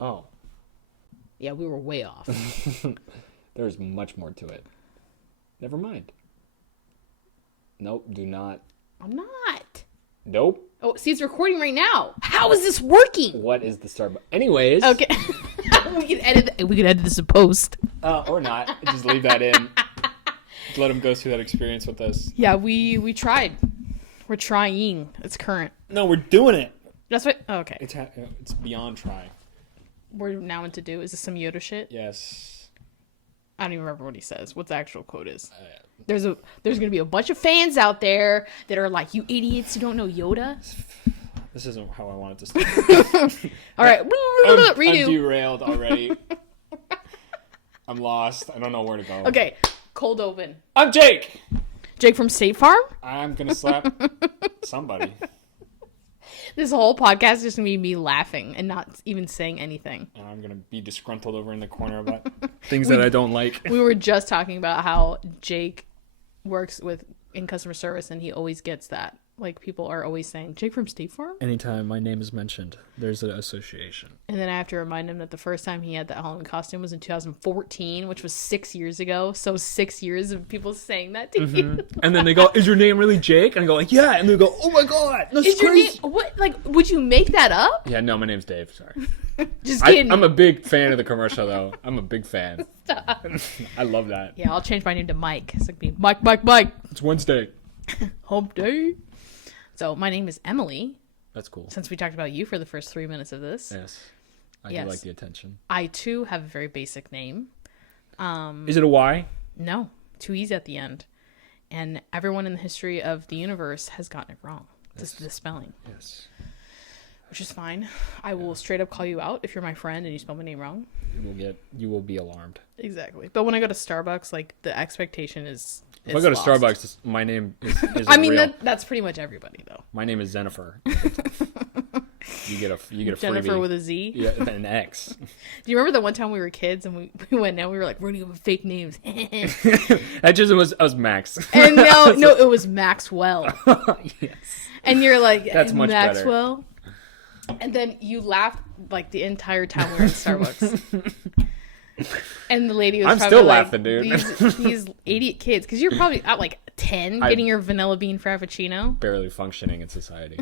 Oh. Yeah, we were way off. There's much more to it. Never mind. Nope, do not. I'm not. Nope. Oh, see, it's recording right now. How is this working? What is the Starbucks? Anyways. Okay. we can edit this in post. Or not. Just leave that in. Just let them go through that experience with us. Yeah, we tried. We're trying. It's current. No, we're doing it. That's what. Oh, okay. It's beyond trying. We're now into do. Is this some Yoda shit? Yes. I don't even remember what he says. What the actual quote is. There's gonna be a bunch of fans out there that are like, you idiots who don't know Yoda. This isn't how I want it to start. All right, redo. I'm derailed already. I'm lost. I don't know where to go. Okay, cold open. I'm Jake. Jake from State Farm. I'm gonna slap somebody. This whole podcast is just gonna be me laughing and not even saying anything. And I'm gonna be disgruntled over in the corner about things that I don't like. We were just talking about how Jake works in customer service, and he always gets that. Like, people are always saying, Jake from State Farm? Anytime my name is mentioned, there's an association. And then I have to remind him that the first time he had that Halloween costume was in 2014, which was 6 years ago. So 6 years of people saying that to you. And then they go, is your name really Jake? And I go, like, yeah. And they go, oh my God. That's is your crazy. name, what, like, would you make that up? Yeah, no, my name's Dave. Sorry. Just kidding. I'm a big fan of the commercial, though. I'm a big fan. Stop. I love that. Yeah, I'll change my name to Mike. It's like me, Mike. It's Wednesday. Hump day. So my name is Emilee. That's cool. Since we talked about you for the first 3 minutes of this. Yes. I do like the attention. I, too, have a very basic name. Is it a Y? No. 2 E's at the end. And everyone in the history of the universe has gotten it wrong. Yes. The spelling. Yes. Which is fine. I will straight up call you out if you're my friend and you spell my name wrong. You will be alarmed. Exactly. But when I go to Starbucks, like, the expectation is if I go to lost. Starbucks, my name is I mean, real. that's pretty much everybody, though. My name is Jennifer. You get a Jennifer freebie. with a Z? Yeah, an X. Do you remember the one time we were kids and we went down, we were like, we're going to give fake names. That just was Max. And no, it was Maxwell. Yes. And you're like, that's much Maxwell? better. And then you laughed like the entire time we were in Starbucks. And the lady was I'm probably still like, laughing, dude. These idiot kids. Because you're probably at like 10 getting your vanilla bean frappuccino. Barely functioning in society.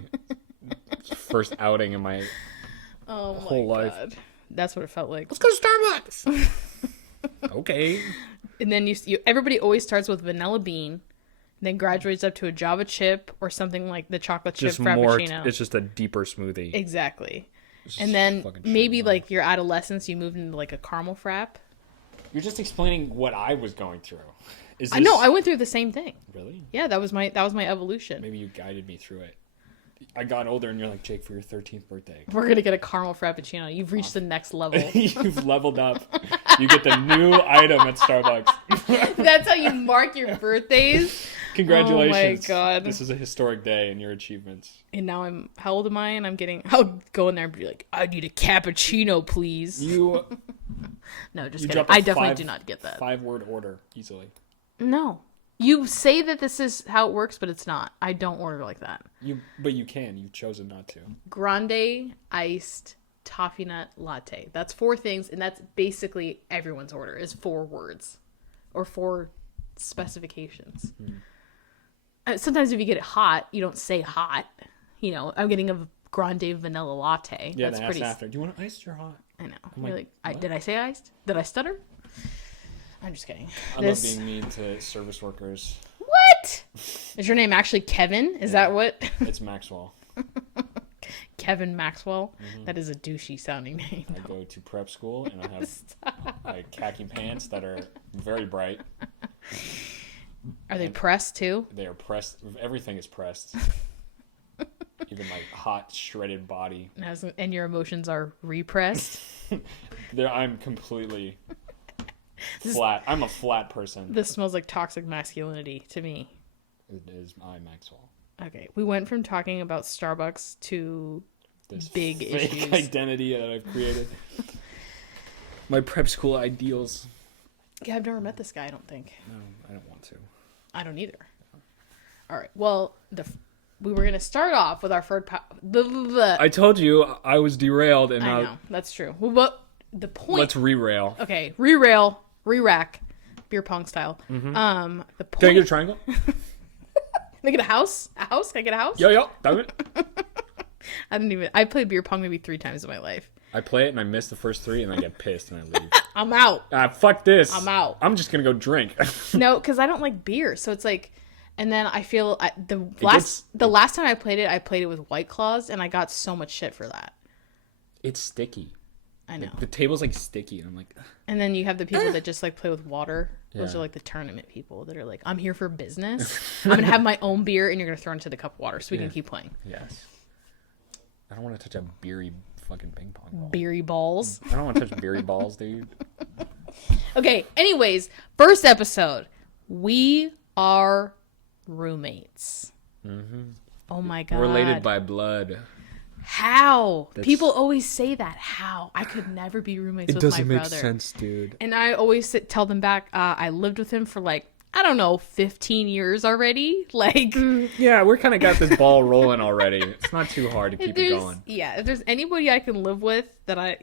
First outing in my whole life. That's what it felt like. Let's go to Starbucks. Okay. And then everybody always starts with vanilla bean. Then graduates up to a Java chip or something like the chocolate chip frappuccino. It's just a deeper smoothie. Exactly. And then maybe like your adolescence, you moved into like a caramel frap. You're just explaining what I was going through. I know. I went through the same thing. Really? Yeah, that was my evolution. Maybe you guided me through it. I got older and you're like, Jake, for your 13th birthday. We're going to get a caramel frappuccino. You've reached the next level. You've leveled up. You get the new item at Starbucks. That's how you mark your birthdays. Congratulations. Oh my God. This is a historic day in your achievements. And now how old am I? And I'll go in there and be like, I need a cappuccino, please. No, just kidding. I definitely do not get that. 5-word order easily. No. You say that this is how it works, but it's not. I don't order like that. But you can. You've chosen not to. Grande iced toffee nut latte. That's 4 things, and that's basically everyone's order is 4 words or 4 specifications. Sometimes if you get it hot, you don't say hot. You know, I'm getting a grande vanilla latte. Yeah, that's pretty. After. Do you want it iced or hot? I know. You're like, did I say iced? Did I stutter? I'm just kidding. I love being mean to service workers. What? Is your name actually Kevin? Is that what? It's Maxwell. Kevin Maxwell? Mm-hmm. That is a douchey sounding name. I go to prep school and I have khaki pants that are very bright. Are they pressed too? They are pressed. Everything is pressed. Even my hot, shredded body. And your emotions are repressed? I'm completely... flat. I'm a flat person. This smells like toxic masculinity to me. It is Maxwell. Okay, we went from talking about Starbucks to this big fake issues. Identity that I've created. My prep school ideals. Yeah, I've never met this guy. I don't think. No, I don't want to. I don't either. All right. Well, we were gonna start off with our I told you I was derailed, and I know that's true. Well, but the point. Let's re-rail. Okay, re-rack, beer pong style. The point. Can I get a triangle? Can I get a house? A house? Can I get a house? Yo, damn it. I played beer pong maybe 3 times in my life. I play it and I miss the first 3 and I get pissed and I leave. I'm out. Fuck this. I'm out. I'm just gonna go drink. No, because I don't like beer, so it's like. And then I feel the last time I played it with White Claws, and I got so much shit for that. It's sticky. I know. The table's like sticky, and I'm like. And then you have the people that just like play with water. Those Yeah. are like the tournament people that are like, I'm here for business. I'm gonna have my own beer, and you're gonna throw it into the cup of water so we can keep playing. Yes. I don't want to touch a beery fucking ping pong ball. Beery balls. I don't want to touch beery balls, dude. Okay. Anyways, first episode, we are roommates. Oh my god. Related by blood. How? People always say that. How? I could never be roommates with my brother. It doesn't make sense, dude. And I always tell them back, I lived with him for like, I don't know, 15 years already. Like, Yeah, we're kind of got this ball rolling already. It's not too hard to keep it going. Yeah, if there's anybody I can live with that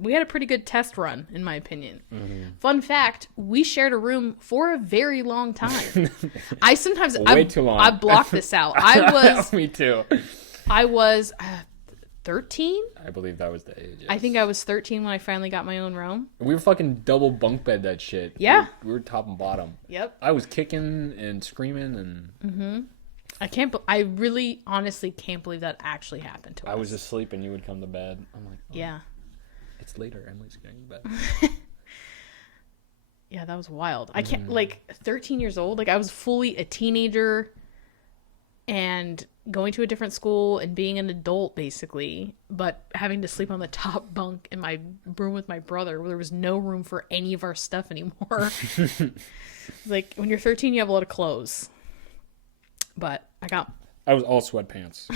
we had a pretty good test run, in my opinion. Fun fact, we shared a room for a very long time. Way too long. I blocked this out. I was Me too. 13? I believe that was the age. Yes. I think I was 13 when I finally got my own room. We were fucking double bunk bed that shit. Yeah. We were top and bottom. Yep. I was kicking and screaming and... I really honestly can't believe that actually happened to us. I was asleep and you would come to bed. I'm like, oh, yeah. It's later. Emilee's getting to bed. Yeah, that was wild. I can't, 13 years old, I was fully a teenager and going to a different school and being an adult, basically, but having to sleep on the top bunk in my room with my brother where there was no room for any of our stuff anymore. Like, when you're 13, you have a lot of clothes. But I was all sweatpants.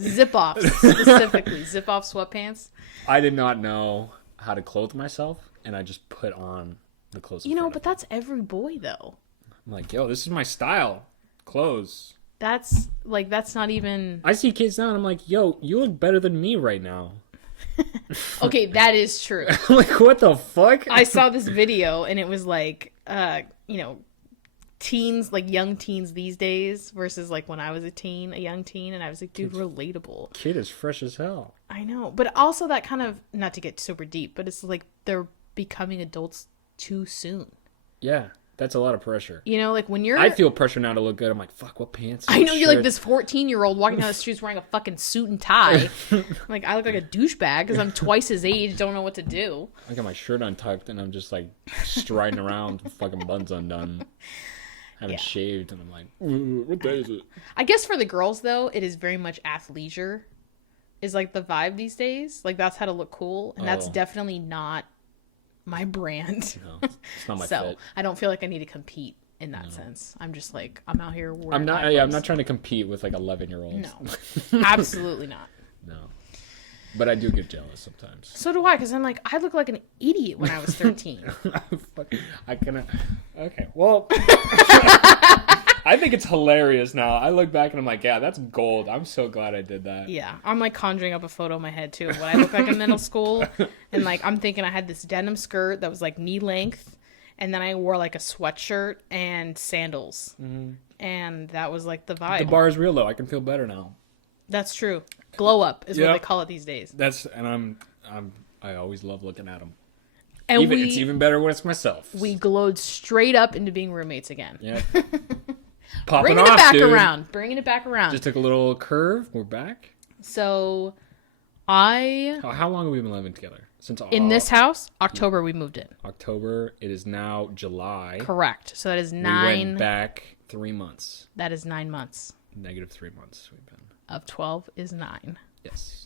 zip-offs, specifically. Zip-off sweatpants. I did not know how to clothe myself, and I just put on the clothes. But that's every boy, though. I'm like, yo, this is my style. Clothes. That's not even... I see kids now, and I'm like, yo, you look better than me right now. Okay, that is true. I'm like, what the fuck? I saw this video, and it was like, teens, like young teens these days versus like when I was a young teen, and I was like, dude, relatable. Kid is fresh as hell. I know, but also that kind of, not to get super deep, but it's like they're becoming adults too soon. Yeah, that's a lot of pressure. Like when you're... I feel pressure now to look good. I'm like, fuck, what pants? I know, you're like this 14-year-old walking down the streets wearing a fucking suit and tie. Like, I look like a douchebag because I'm twice his age, don't know what to do. I got my shirt untucked, and I'm just like striding around with fucking buns undone. Haven't shaved, and I'm like, what day is it? I guess for the girls, though, it is very much athleisure is like the vibe these days. Like, that's how to look cool, and that's definitely not my brand. No, it's not my fit. I don't feel like I need to compete in that sense. I'm just like, I'm out here wearing I'm not trying to compete with like 11-year-olds. No, absolutely not. No. But I do get jealous sometimes. So do I, because I'm like, I look like an idiot when I was 13. Okay, well, I think it's hilarious now. I look back and I'm like, yeah, that's gold. I'm so glad I did that. Yeah, I'm like conjuring up a photo in my head too of what I look like in middle school, and like I'm thinking I had this denim skirt that was like knee length, and then I wore like a sweatshirt and sandals, and that was like the vibe. The bar is real though. I can feel better now. That's true. Glow up is what they call it these days. I always love looking at them. And it's even better when it's myself. We glowed straight up into being roommates again. Yeah. Popping Bringing off, it back dude. around. Bringing it back around. Just took a little curve. We're back. So, How long have we been living together? Since in this house, October we moved in. October. It is now July. Correct. So that is 9. We went back 3 months. That is 9 months. Negative 3 months we've been. Of 12 is 9. Yes.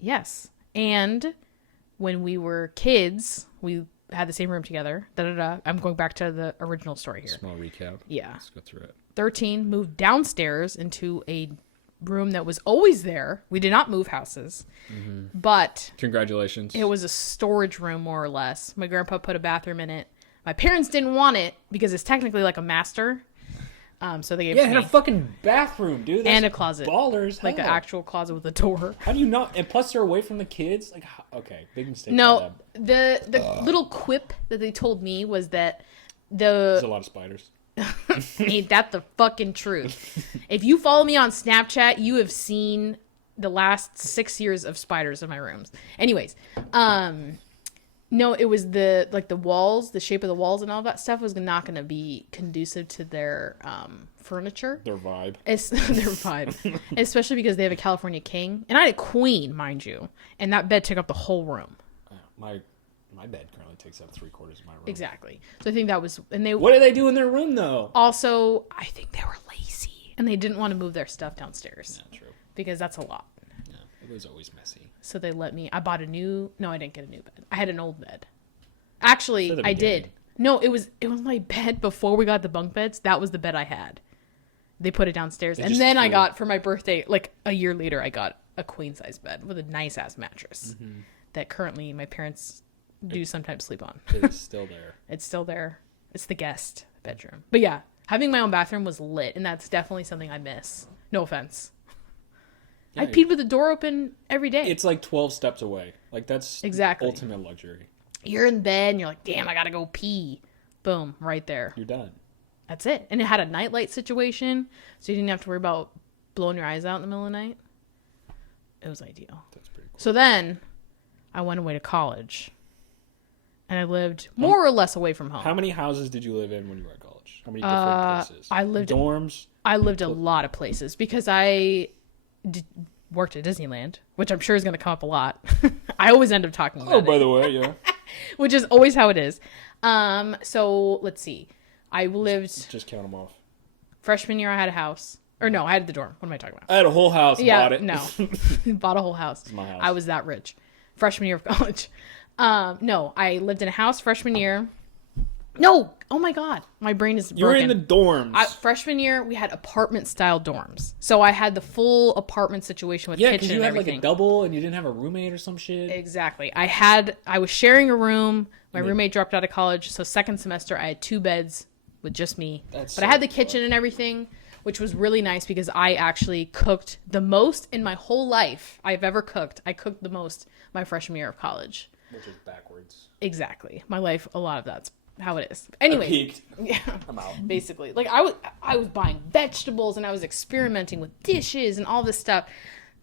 Yes. And when we were kids, we had the same room together. I'm going back to the original story here. Small recap. Yeah. Let's go through it. 13, moved downstairs into a room that was always there. We did not move houses, but Congratulations. it was a storage room, more or less. My grandpa put a bathroom in it. My parents didn't want it because it's technically like a master, So they gave Yeah, it it to had me. a fucking bathroom, dude. That's And a closet. Ballers. Like an hell. actual closet with a door. How do you not? And plus, they're away from the kids. Like, okay, big mistake. No, the little quip that they told me was that There's a lot of spiders. ain't that the fucking truth. If you follow me on Snapchat, you have seen the last 6 years of spiders in my rooms. Anyways, no, it was the walls, the shape of the walls and all that stuff was not going to be conducive to their furniture. Their vibe. It's their vibe. Especially because they have a California king. And I had a queen, mind you. And that bed took up the whole room. My bed currently takes up 3/4 of my room. Exactly. So I think that was... and they What do they do in their room, though? also, I think they were lazy. And they didn't want to move their stuff downstairs. Yeah, true. Because that's a lot. Yeah, it was always messy. So they let me... I bought a new... No, I didn't get a new bed. I had an old bed. Actually, I did. No, it was my bed before we got the bunk beds. That was the bed I had. They put it downstairs. And then I got, for my birthday, like a year later, I got a queen-size bed with a nice-ass mattress that currently my parents do sometimes sleep on. It's still there. It's still there. It's the guest bedroom. But yeah, having my own bathroom was lit, and that's definitely something I miss. No offense. Yeah, I peed with the door open every day. It's like 12 steps away. Like, that's ultimate luxury. You're in bed, and you're like, damn, I gotta go pee. Boom, right there. You're done. That's it. And it had a nightlight situation, so you didn't have to worry about blowing your eyes out in the middle of the night. It was ideal. That's pretty cool. So then, I went away to college. And I lived more or less away from home. How many houses did you live in when you were at college? How many different places? I lived dorms. I lived a lot of places because I worked at Disneyland, which I'm sure is going to come up a lot. I always end up talking about it. Oh, by the way, yeah. Which is always how it is. So let's see. I lived just count them off. Freshman year, I had a house. Or no, I had the dorm. What am I talking about? I had a whole house. Yeah, Bought it. no, bought a whole house. It's my house. I was that rich. Freshman year of college. No, I lived in a house freshman year. No, oh my god, my brain is broken. You were in the dorms. Freshman year, we had apartment style dorms, so I had the full apartment situation with kitchen and everything. Yeah, because you had like a double, and you didn't have a roommate or some shit. Exactly. I was sharing a room. My roommate dropped out of college, so second semester I had 2 beds with just me. But I had the kitchen and everything, which was really nice because I actually cooked the most in my whole life I've ever cooked. I cooked the most my freshman year of college. Which is backwards. Exactly. My life, a lot of that's how it is. Anyway. I peaked. Yeah. I'm out. Basically. Like I was buying vegetables and I was experimenting with dishes and all this stuff.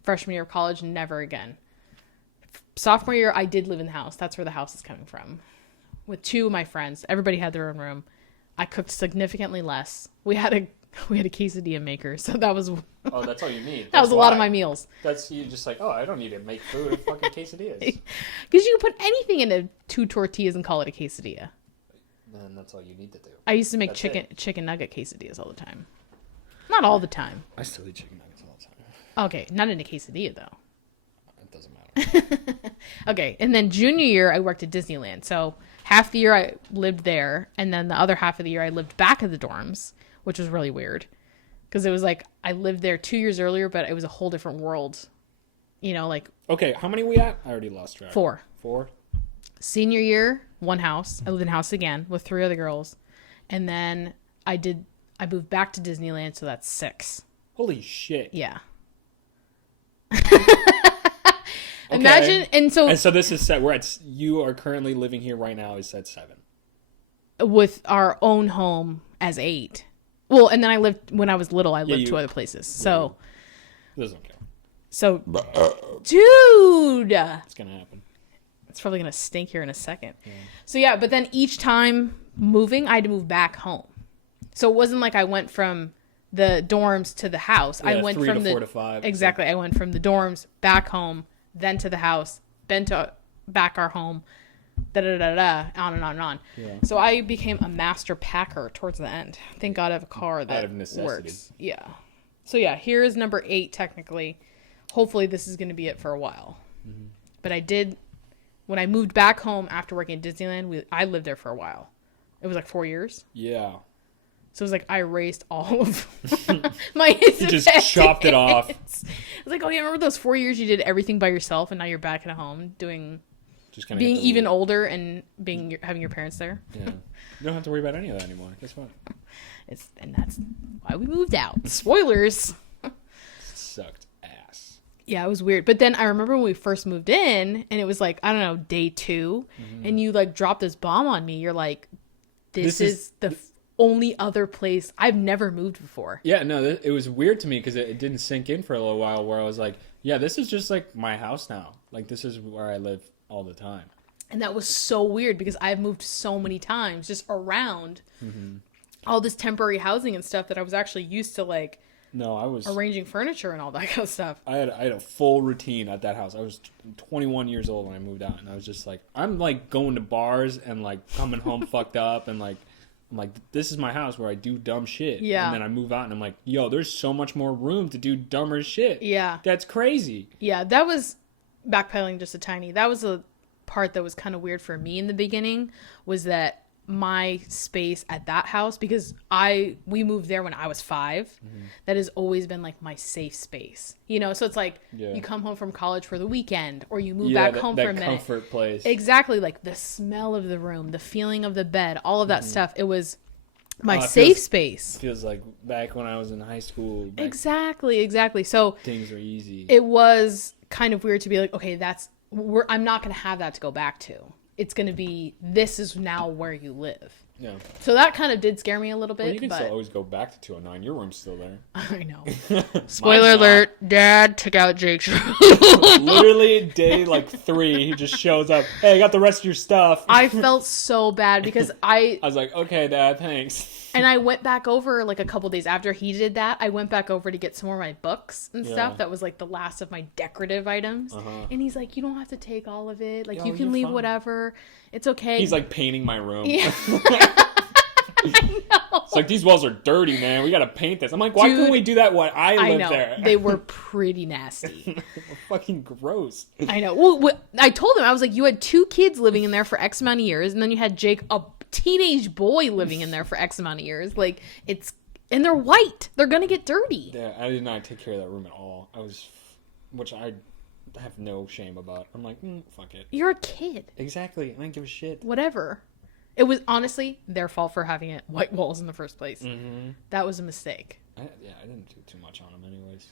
Freshman year of college, never again. Sophomore year, I did live in the house. That's where the house is coming from. With 2 of my friends. Everybody had their own room. I cooked significantly less. We had a quesadilla maker, so that was... Oh, that's all you need. That was a lot of my meals. That's you just like, oh, I don't need to make food. A fucking quesadillas. Because you can put anything into 2 tortillas and call it a quesadilla. Then that's all you need to do. I used to make chicken nugget quesadillas all the time. Not all the time. I still eat chicken nuggets all the time. Okay, not in a quesadilla, though. It doesn't matter. Okay, and then junior year, I worked at Disneyland. So half the year I lived there, and then the other half of the year I lived back at the dorms, which was really weird. Because it was like, I lived there 2 years earlier, but it was a whole different world. You know, like... Okay, how many we at? I already lost track. 4. 4? Senior year, 1 house. I lived in a house again with 3 other girls. And then I moved back to Disneyland, so that's 6. Holy shit. Yeah. Okay. Imagine, and so this is set. You are currently living here right now is at 7. with our own home as 8. Well, and then I lived, when I was little, I lived 2 other places. So. It doesn't count. So, dude. It's going to happen. It's probably going to stink here in a second. Yeah. So yeah, but then each time moving, I had to move back home. So it wasn't like I went from the dorms to the house. Yeah, I went 3 from to 4 to 5. Exactly. I went from the dorms back home, then to the house, then to back our home, on and on and on. Yeah. So I became a master packer towards the end. Thank God I have a car that works. Yeah. So yeah, here is number 8 technically. Hopefully this is going to be it for a while. Mm-hmm. But I did, when I moved back home after working at Disneyland, I lived there for a while. It was like 4 years. Yeah. So it was like I erased all of my independence. You just chopped it off. I was like, oh yeah, remember those 4 years you did everything by yourself and now you're back at home doing Just kind of being even older and having your parents there. Yeah. You don't have to worry about any of that anymore. Guess what? And that's why we moved out. Spoilers. Sucked ass. Yeah, it was weird. But then I remember when we first moved in, and it was like, I don't know, day 2, and you like dropped this bomb on me. You're like, this is the only other place I've never moved before. Yeah, no, it was weird to me because it didn't sink in for a little while. Where I was like, yeah, this is just like my house now. Like this is where I live all the time. And that was so weird because I've moved so many times just around all this temporary housing and stuff that I was actually used to like. No, I was arranging furniture and all that kind of stuff. I had a full routine at that house. I was 21 years old when I moved out, and I was just like, I'm like going to bars and like coming home fucked up, and like I'm like, this is my house where I do dumb shit. Yeah. And then I move out, and I'm like, yo, there's so much more room to do dumber shit. Yeah. That's crazy. Yeah, that was backpedaling just a tiny. That was a part that was kind of weird for me in the beginning, was that my space at that house, because we moved there when I was 5. That has always been like my safe space, you know. So it's like you come home from college for the weekend, or you move back home for a minute. Comfort place. Exactly, like the smell of the room, the feeling of the bed, all of that stuff. It was my safe space. Feels like back when I was in high school. Exactly. So things were easy. It was kind of weird to be like, okay, I'm not going to have that to go back to. It's going to be, this is now where you live. Yeah. So that kind of did scare me a little bit. Well, you can still always go back to 209. Your room's still there. I know. Spoiler alert, Dad took out Jake's room. Literally day like 3, he just shows up. Hey, I got the rest of your stuff. I felt so bad because I was like, okay, Dad, thanks. And I went back over like a couple days after he did that. I went back over to get some more of my books and stuff. That was like the last of my decorative items. And he's like, you don't have to take all of it. Like, you can leave whatever. It's okay. He's like painting my room. Yeah. I know. It's like, these walls are dirty, man. We got to paint this. I'm like, why couldn't we do that when I lived there? They were pretty nasty. Fucking gross. I know. Well, I told him, I was like, you had 2 kids living in there for X amount of years, and then you had Jake, a teenage boy, living in there for X amount of years. Like, and they're white. They're going to get dirty. Yeah, I did not take care of that room at all. Which I have no shame about. I'm like, fuck it. You're a kid. Exactly. I don't give a shit. Whatever. It was honestly their fault for having it white walls in the first place. That was a mistake. I didn't do too much on them anyways.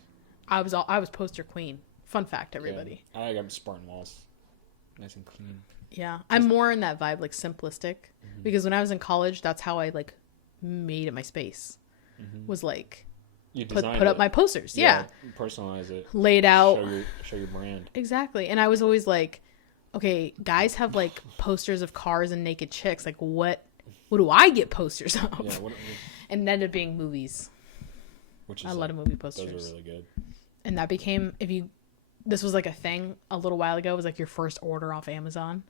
I was poster queen. Fun fact, everybody. Yeah, I got Spartan walls. Nice and clean. Yeah. I'm more in that vibe, like simplistic. Because when I was in college, that's how I like made it my space. Was like you put up my posters. Yeah. Personalize it. Laid out. Show your brand. Exactly. And I was always like, okay, guys have like posters of cars and naked chicks. Like, what do I get posters of? Yeah, and it ended up being movies. Which is a lot of movie posters. Those are really good. And that became, this was like a thing a little while ago. It was like your first order off Amazon.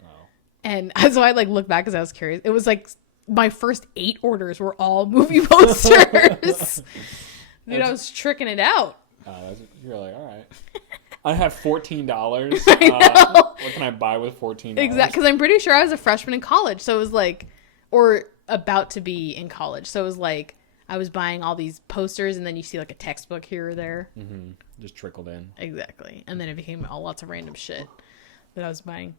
Oh. And so I like look back because I was curious. It was like my first 8 orders were all movie posters. Dude, I was tricking it out. You're like, all right. I have $14. What can I buy with $14? Exactly, because I'm pretty sure I was a freshman in college, so it was like, or about to be in college, so it was like I was buying all these posters, and then you see like a textbook here or there. Just trickled in. Exactly, and then it became lots of random shit that I was buying.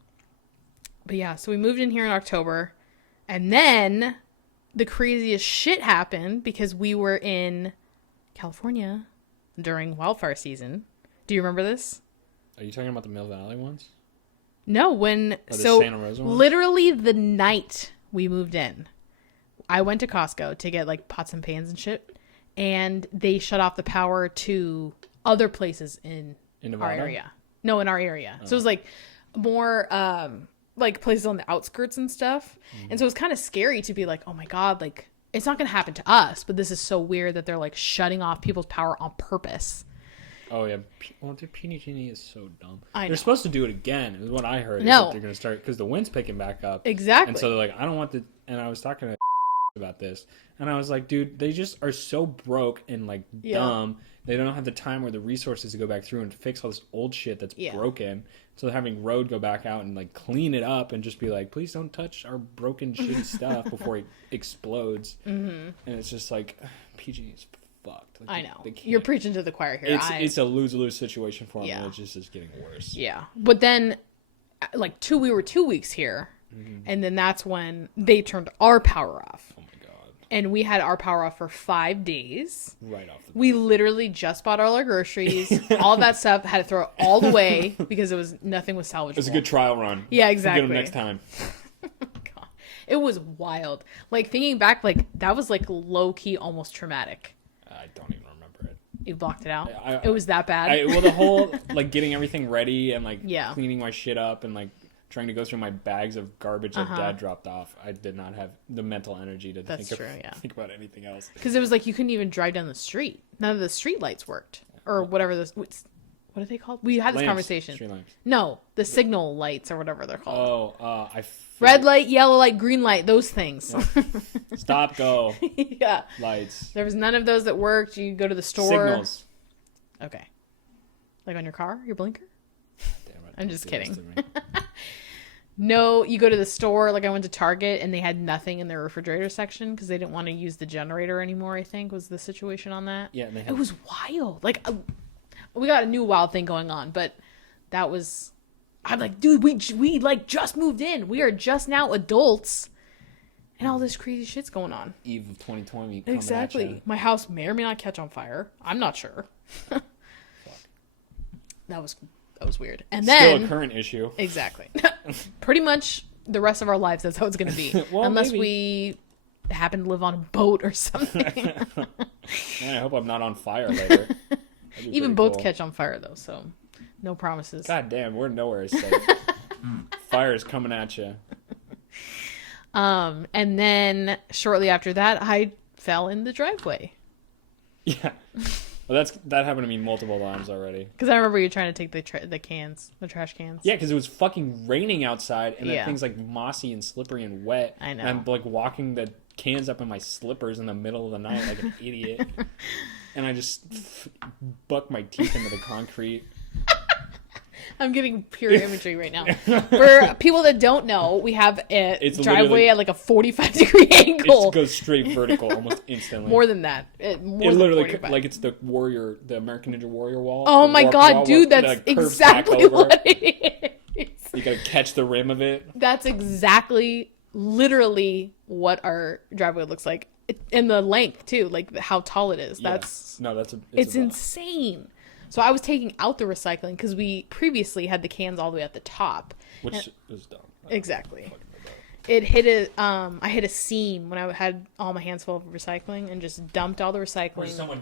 But yeah, so we moved in here in October, and then the craziest shit happened because we were in California during wildfire season. Do you remember this? Are you talking about the Mill Valley ones? No, Santa Rosa ones? Literally the night we moved in, I went to Costco to get like pots and pans and shit, and they shut off the power to other places in our area. No, in our area. Oh. So it was like more like places on the outskirts and stuff. And so it was kind of scary to be like, oh my God, like it's not going to happen to us, but this is so weird that they're like shutting off people's power on purpose. Oh, yeah. Well, dude, PG&E is so dumb. They're supposed to do it again, is what I heard. No. They're going to start, because the wind's picking back up. Exactly. And so they're like, I don't want the, and I was talking to about this, and I was like, dude, they just are so broke and, like, dumb. They don't have the time or the resources to go back through and fix all this old shit that's broken. So they're having Road go back out and, like, clean it up and just be like, please don't touch our broken, shitty stuff before it explodes. And it's just like, PG&E is fucked. Like, I know. You're preaching to the choir here. It's a lose-lose situation for them. Yeah. And it's just getting worse. Yeah. But then like we were 2 weeks here. And then that's when they turned our power off. Oh my God. And we had our power off for 5 days. Right off the bat. We literally just bought all our groceries, all of that stuff, had to throw it all away because nothing was salvageable. It was a good trial run. Yeah, exactly. We'll get them next time. God. It was wild. Like, thinking back, like, that was, like, low-key almost traumatic. I don't even remember it. You blocked it out? It was that bad? Well, the whole, like, getting everything ready and, like, Yeah. cleaning my shit up and, like, trying to go through my bags of garbage that Dad dropped off. I did not have the mental energy to think about anything else. Because it was like you couldn't even drive down the street. None of the street lights worked. Or whatever this... What are they called? We had this conversation. Street lamps. No, the signal lights or whatever they're called. Red light, yellow light, green light, those things. Yeah. Stop, go. Yeah. Lights. There was none of those that worked. You go to the store. Signals. Okay. Like on your car? Your blinker? Damn it. I'm just kidding. No, you go to the store. Like, I went to Target and they had nothing in their refrigerator section because they didn't want to use the generator anymore, I think, was the situation on that. Yeah. It was wild. Like, we got a new wild thing going on, but that was... I'm like, dude, we like just moved in. We are just now adults. And all this crazy shit's going on. Eve of 2020. Exactly. My house may or may not catch on fire. I'm not sure. That was weird. And then still a current issue. Exactly. Pretty much the rest of our lives, that's how it's going to be. Well, unless we happen to live on a boat or something. Man, I hope I'm not on fire later. Even boats catch on fire, though, so no promises. God damn, we're nowhere safe. Fire is coming at you. And then shortly after that, I fell in the driveway. Yeah. Well, that happened to me multiple times already. Because I remember you trying to take the trash cans. Yeah, because it was fucking raining outside, and that thing's like mossy and slippery and wet. I know. And I'm like walking the cans up in my slippers in the middle of the night like an idiot. And I just buck my teeth into the concrete. I'm getting pure imagery right now. For people that don't know, we have a driveway at like a 45-degree angle. It goes straight vertical almost instantly. More than that. More literally, like it's the American Ninja Warrior wall. Oh my God, dude, that's exactly what it is. You gotta catch the rim of it. That's exactly, literally what our driveway looks like. And the length, too, like how tall it is. It's insane. So I was taking out the recycling because we previously had the cans all the way at the top. Which is dumb. Exactly. It hit I hit a seam when I had all my hands full of recycling and just dumped all the recycling. Or someone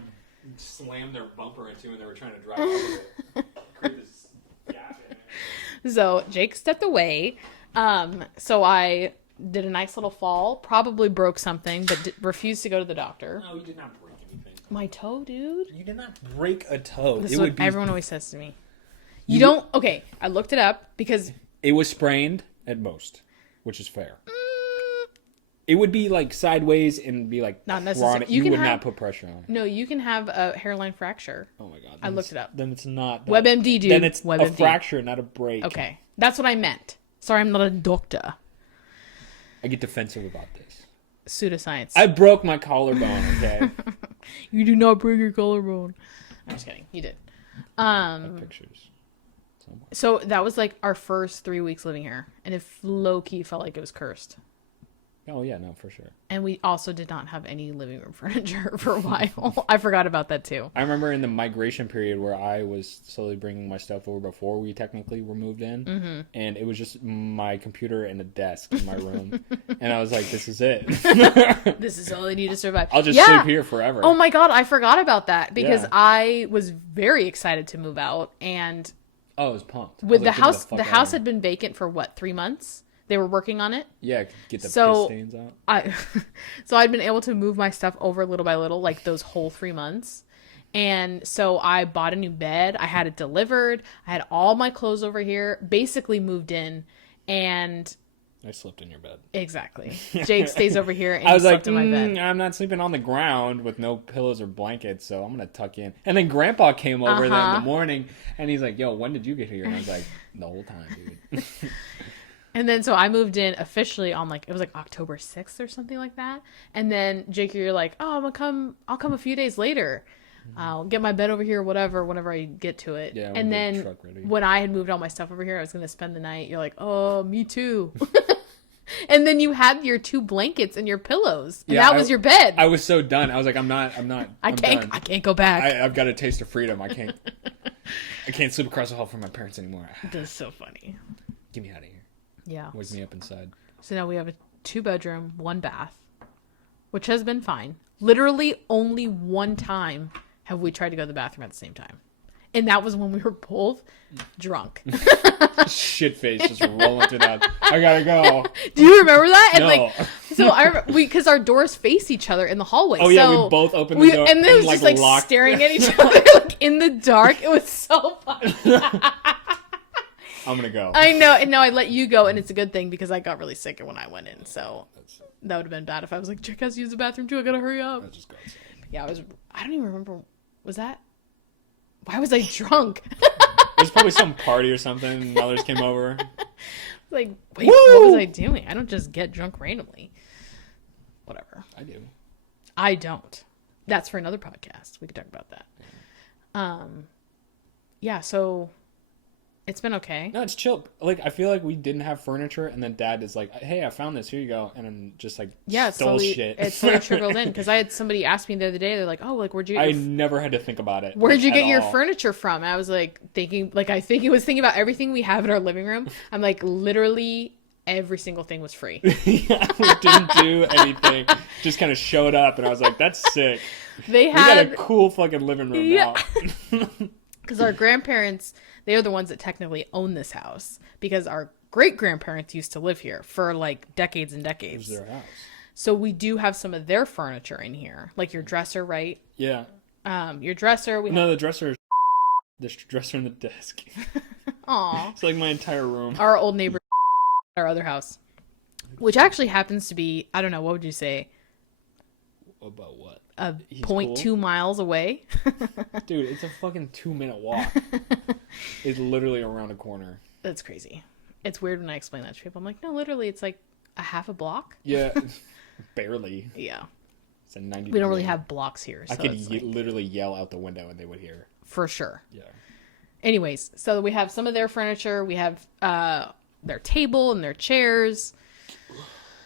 slammed their bumper into when they were trying to drive over it. Create this gap in it. So Jake stepped away. So I did a nice little fall. Probably broke something, but refused to go to the doctor. No, you did not break anything. My toe, dude. You did not break a toe. This is what everyone always says to me. You don't... Okay, I looked it up because... It was sprained at most, which is fair. It would be like sideways and be like not necessarily. You would not put pressure on it. No, you can have a hairline fracture. Oh my God. I looked it up. Then it's not... WebMD, dude. Then it's WebMD. A fracture, not a break. Okay. That's what I meant. Sorry, I'm not a doctor. I get defensive about this. Pseudoscience. I broke my collarbone, okay? You do not break your collarbone. I'm just kidding. You did. Pictures. Somewhere. So that was like our first 3 weeks living here. And it low-key felt like it was cursed. Oh, yeah, no, for sure. And we also did not have any living room furniture for a while. I forgot about that, too. I remember in the migration period where I was slowly bringing my stuff over before we technically were moved in. Mm-hmm. And it was just my computer and a desk in my room. And I was like, this is it. This is all I need to survive. I'll just sleep here forever. Oh, my God. I forgot about that because I was very excited to move out. And I was pumped. With the house, the house had been vacant for, 3 months? They were working on it. Yeah, get the piss stains out. So I'd been able to move my stuff over little by little, like those whole 3 months. And so I bought a new bed. I had it delivered. I had all my clothes over here. Basically moved in, and I slept in your bed. Exactly. Jake stays over here, and I was slept in my bed. I'm not sleeping on the ground with no pillows or blankets, so I'm gonna tuck in. And then Grandpa came over there in the morning, and he's like, "Yo, when did you get here?" And I was like, "The whole time, dude." And then so I moved in officially on it was October 6th or something like that. And then Jake, you're like, "Oh, I'll come a few days later." I'll get my bed over here, whatever, whenever I get to it. Yeah, and then when I had moved all my stuff over here, I was going to spend the night. You're like, oh, me too. And then you had your 2 blankets and your pillows. And that was your bed. I was so done. I was like, I can't go back. I've got a taste of freedom. I can't sleep across the hall from my parents anymore. That's so funny. Get me out of here. Yeah. Wake me up inside. So now we have a 2-bedroom, 1 bath, which has been fine. Literally only one time have we tried to go to the bathroom at the same time. And that was when we were both drunk. Shit face just rolling it out. I gotta go. Do you remember that? And no. So I remember, because our doors face each other in the hallway. Oh yeah, we both opened the door and then it was just locked. staring at each other in the dark. It was so funny. I'm gonna go. I know, and now I let you go, and it's a good thing because I got really sick when I went in. So that would have been bad if I was like, Chick has to use the bathroom too. I gotta hurry up. Just go outside. Yeah, I don't even remember. Was that? Why was I drunk? It was probably some party or something. And mothers came over. Like, wait, what was I doing? I don't just get drunk randomly. Whatever. I do. I don't. That's for another podcast. We could talk about that. Yeah, so it's been okay. No, it's chill. Like, I feel like we didn't have furniture, and then Dad is like, "Hey, I found this. Here you go," and then just like stole shit. It slowly trickled in because I had somebody ask me the other day. They're like, "Oh, like where'd you?" I never had to think about it. Where'd you get your furniture from? And I was like thinking, I think he was thinking about everything we have in our living room. I'm like, literally every single thing was free. Yeah, we didn't do anything. Just kind of showed up, and I was like, "That's sick." We got a cool fucking living room now. Because our grandparents, they are the ones that technically own this house because our great-grandparents used to live here for like decades and decades. It was their house. So we do have some of their furniture in here, like your dresser, right? Yeah. Your dresser. The dresser is the dresser and the desk. Aw. It's like my entire room. Our old neighbor, our other house, which actually happens to be, I don't know, what would you say? About what? 0.2 miles away. Dude, it's a fucking 2-minute walk. It's literally around a corner. That's crazy. It's weird when I explain that to people. I'm like, no, literally, it's like a half a block. Yeah, barely. Yeah. It's a 90. We don't really have blocks here. So I could literally yell out the window and they would hear. For sure. Yeah. Anyways, so we have some of their furniture. We have their table and their chairs.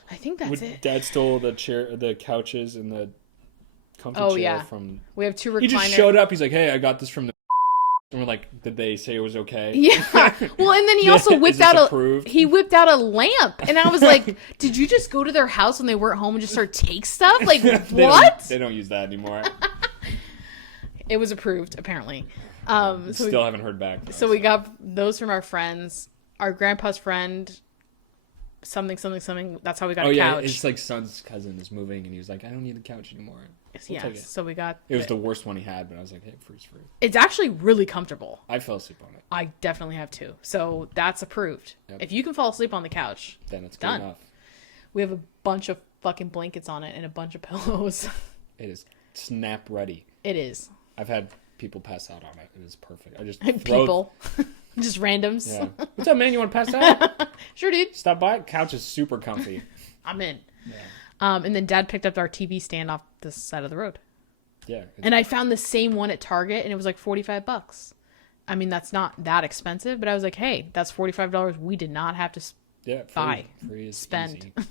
I think that's it. Dad stole the couches and the comfy chair from... We have 2 recliners. He just showed up. He's like, "Hey, I got this from the..." And we're like, "Did they say it was okay?" Yeah. Well, and then he also whipped out a lamp. And I was like, did you just go to their house when they weren't home and just start take stuff? Like, what? They don't use that anymore. It was approved, apparently. Still haven't heard back. So we got those from our friends. Our grandpa's friend... something. That's how we got a couch. Yeah, it's like son's cousin is moving, and he was like, "I don't need the couch anymore." So we got... It was the worst one he had, but I was like, "Hey, freeze free." It's actually really comfortable. I fell asleep on it. I definitely have too. So that's approved. Yep. If you can fall asleep on the couch, then it's done. Good enough. We have a bunch of fucking blankets on it and a bunch of pillows. It is snap ready. It is. I've had people pass out on it. It is perfect. I just people. Just randoms. Yeah. What's up, man? You want to pass out? Sure, dude. Stop by. Couch is super comfy. I'm in. Yeah. And then Dad picked up our TV stand off the side of the road. Yeah. And I found the same one at Target, and it was like $45. I mean, that's not that expensive, but I was like, hey, that's $45 we did not have to buy. Free is spend. Easy.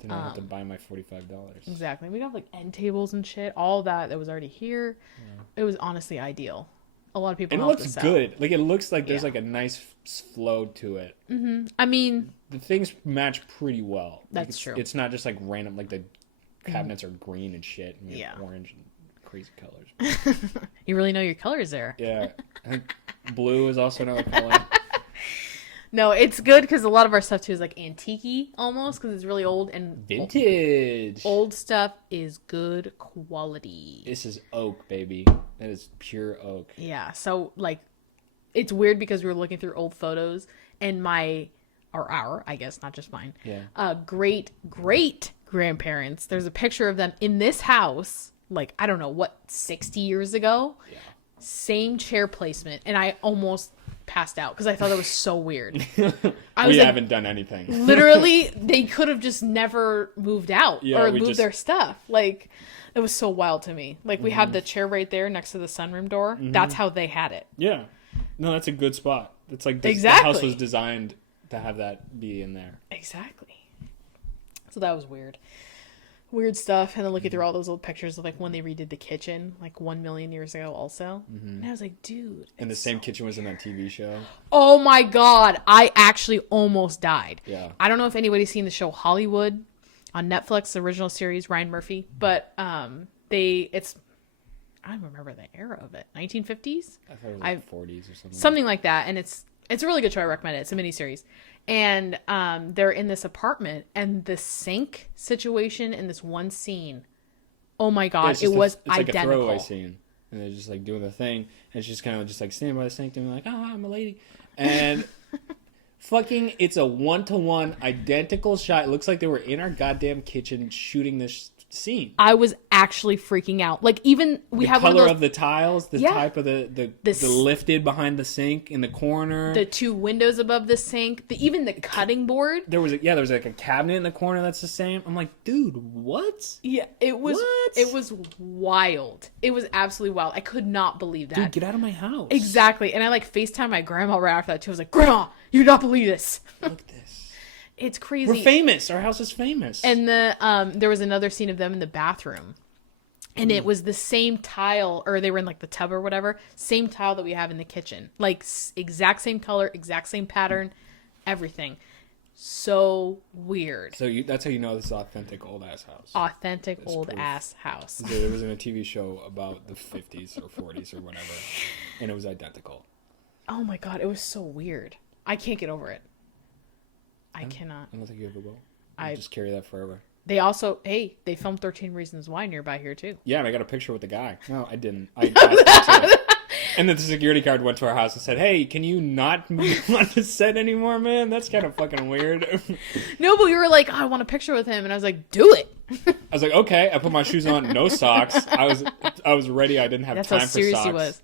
Did not have to buy my $45. Exactly. We got like end tables and shit. All that was already here. Yeah. It was honestly ideal. A lot of people. And it looks good. Like, it looks like there's like a nice flow to it. Mm-hmm. I mean, the things match pretty well. That's true. It's not just like random. Like the cabinets are green and shit, and orange and crazy colors. You really know your colors there. Yeah, I think blue is also another color. No, it's good because a lot of our stuff too is like antique-y almost because it's really old and vintage. Old stuff is good quality. This is oak, baby. That is pure oak. Yeah, so like it's weird because we were looking through old photos and our, I guess, not just mine. Yeah. Great grandparents. There's a picture of them in this house, like I don't know what, 60 years ago. Yeah. Same chair placement, and I almost passed out because I thought that was so weird. We haven't done anything. Literally, they could have just never moved out or moved their stuff. Like, it was so wild to me. Like, we had the chair right there next to the sunroom door. That's how they had it. Yeah. No, that's a good spot. It's like the house was designed to have that be in there. Exactly. So that was weird. Weird stuff. And then looking through all those old pictures of like when they redid the kitchen, like 1 million years ago also. And I was like, dude. And the same kitchen was in that TV show. Oh my God. I actually almost died. Yeah. I don't know if anybody's seen the show Hollywood on Netflix, the original series, Ryan Murphy. But I don't remember the era of it. 1950s? I thought it was like 40s or something. Something like that. And it's a really good show. I recommend it. It's a miniseries. And they're in this apartment, and the sink situation in this one scene, oh my God, it was identical. It's like a throwaway scene. And they're just like doing the thing, and she's kind of just like standing by the sink doing like, oh, I'm a lady. And fucking, it's a 1-to-1 identical shot. It looks like they were in our goddamn kitchen shooting this scene. I was actually freaking out. Like, even we have color one of those, of the tiles, the type of the lifted behind the sink in the corner, the two windows above the sink, even the cutting board. There was like a cabinet in the corner that's the same. I'm like, dude, what? Yeah, it was wild. It was absolutely wild. I could not believe that. Dude, get out of my house. Exactly. And I like FaceTimed my grandma right after that too. I was like, Grandma, you do not believe this. Look at this. It's crazy. We're famous. Our house is famous. And there was another scene of them in the bathroom. And it was the same tile, or they were in like the tub or whatever, same tile that we have in the kitchen. Like exact same color, exact same pattern, everything. So weird. So that's how you know this is authentic old ass house. Authentic old ass house. It was in a TV show about the 50s or 40s or whatever. And it was identical. Oh my God, it was so weird. I can't get over it. I cannot. I don't think you ever will. I'll just carry that forever. They also, they filmed 13 Reasons Why nearby here too. Yeah, and I got a picture with the guy. No, I didn't. And then the security guard went to our house and said, hey, can you not move on the set anymore, man? That's kind of fucking weird. No, but we were like, oh, I want a picture with him. And I was like, do it. I was like, okay. I put my shoes on, no socks. I was ready. I didn't have time for socks. That's how serious he was.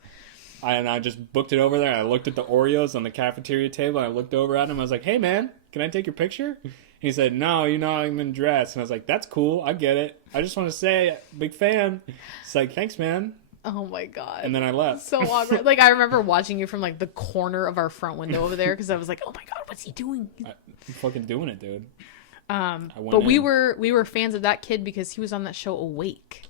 And I just booked it over there. And I looked at the Oreos on the cafeteria table. And I looked over at him. I was like, hey, man, can I take your picture? He said, no, you know I'm in dress. And I was like, that's cool. I get it. I just want to say, big fan. It's like, thanks, man. Oh, my God. And then I left. So awkward. Like, I remember watching you from, like, the corner of our front window over there. Because I was like, oh, my God, what's he doing? I'm fucking doing it, dude. But we were fans of that kid because he was on that show Awake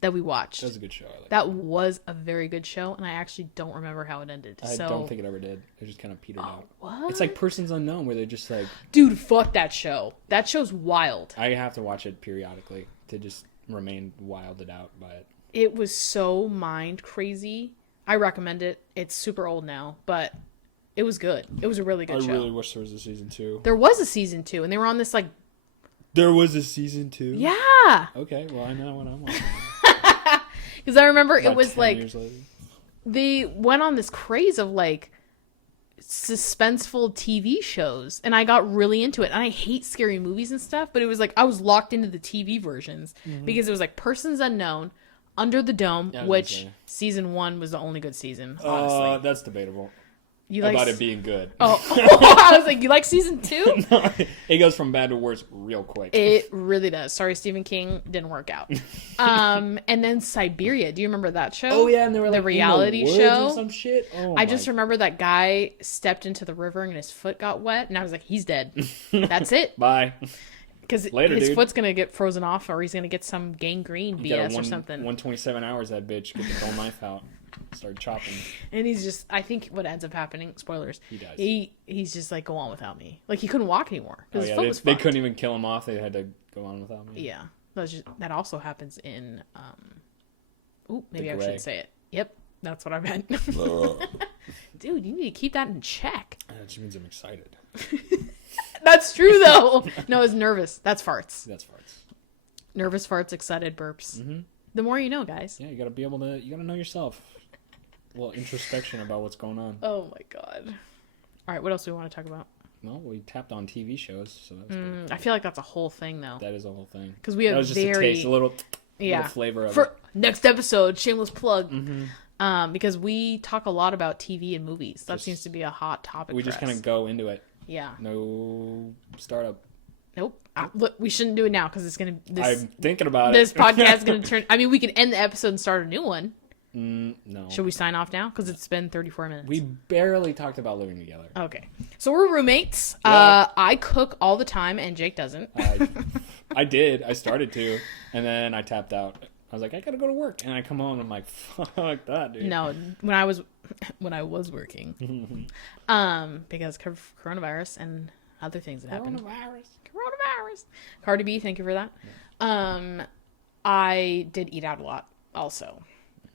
that we watched. That was a good show. That was a very good show, and I actually don't remember how it ended. I don't think it ever did. It just kind of petered out. What? It's like Persons Unknown, where they're just like... Dude, fuck that show. That show's wild. I have to watch it periodically to just remain wilded out by it. It was so mind crazy. I recommend it. It's super old now, but it was good. It was a really good show. I really wish there was a season 2. There was a season 2, and they were on this, like... There was a season 2? Yeah! Okay, well, I know what I'm watching. Because I remember it was 10 like... years later. They went on this craze of, like, suspenseful TV shows, and I got really into it. And I hate scary movies and stuff, but it was like I was locked into the TV versions because it was like Persons Unknown, Under the Dome, which season 1 was the only good season, honestly. That's debatable. You like about it being good. Oh, I was like, you like season 2? No, it goes from bad to worse real quick. It really does. Sorry, Stephen King, didn't work out. And then Siberia. Do you remember that show? Oh yeah, and they were like the reality in the woods show or some shit. Oh, I just remember that guy stepped into the river and his foot got wet, and I was like, he's dead. That's it. Bye. Because his foot's gonna get frozen off, or he's gonna get some gangrene BS or something. 127 hours, that bitch get the dull knife out. Start chopping. And he's just, I think what ends up happening, spoilers, he does. He's just like, go on without me. Like, he couldn't walk anymore. Oh, yeah, they couldn't even kill him off. They had to go on without me. Yeah. That also happens in, maybe I shouldn't say it. Yep. That's what I meant. Dude, you need to keep that in check. That just means I'm excited. That's true, though. No, it's nervous. That's farts. That's farts. Nervous farts, excited burps. Mm-hmm. The more you know, guys. Yeah, you gotta know yourself. A little introspection about what's going on. Oh my god. All right, what else do we want to talk about? Well, we tapped on TV shows, so that's I feel like that's a whole thing, though. That is a whole thing. Because we have a taste, a little flavor of it. For next episode, shameless plug. because we talk a lot about TV and movies. That seems to be a hot topic. We just kind of go into it. Yeah. No startup. Nope. Look, we shouldn't do it now because it's gonna. I'm thinking about this podcast is gonna turn. I mean, we can end the episode and start a new one. No. Should we sign off now? Because it's been 34 minutes. We barely talked about living together. Okay. So we're roommates. Yeah. I cook all the time, and Jake doesn't. I did. I started to, and then I tapped out. I was like, I gotta go to work, and I come home, and I'm like, fuck that, dude. No, when I was working, because of coronavirus and other things that happened. Coronavirus. Cardi B, thank you for that. Yeah. I did eat out a lot, also.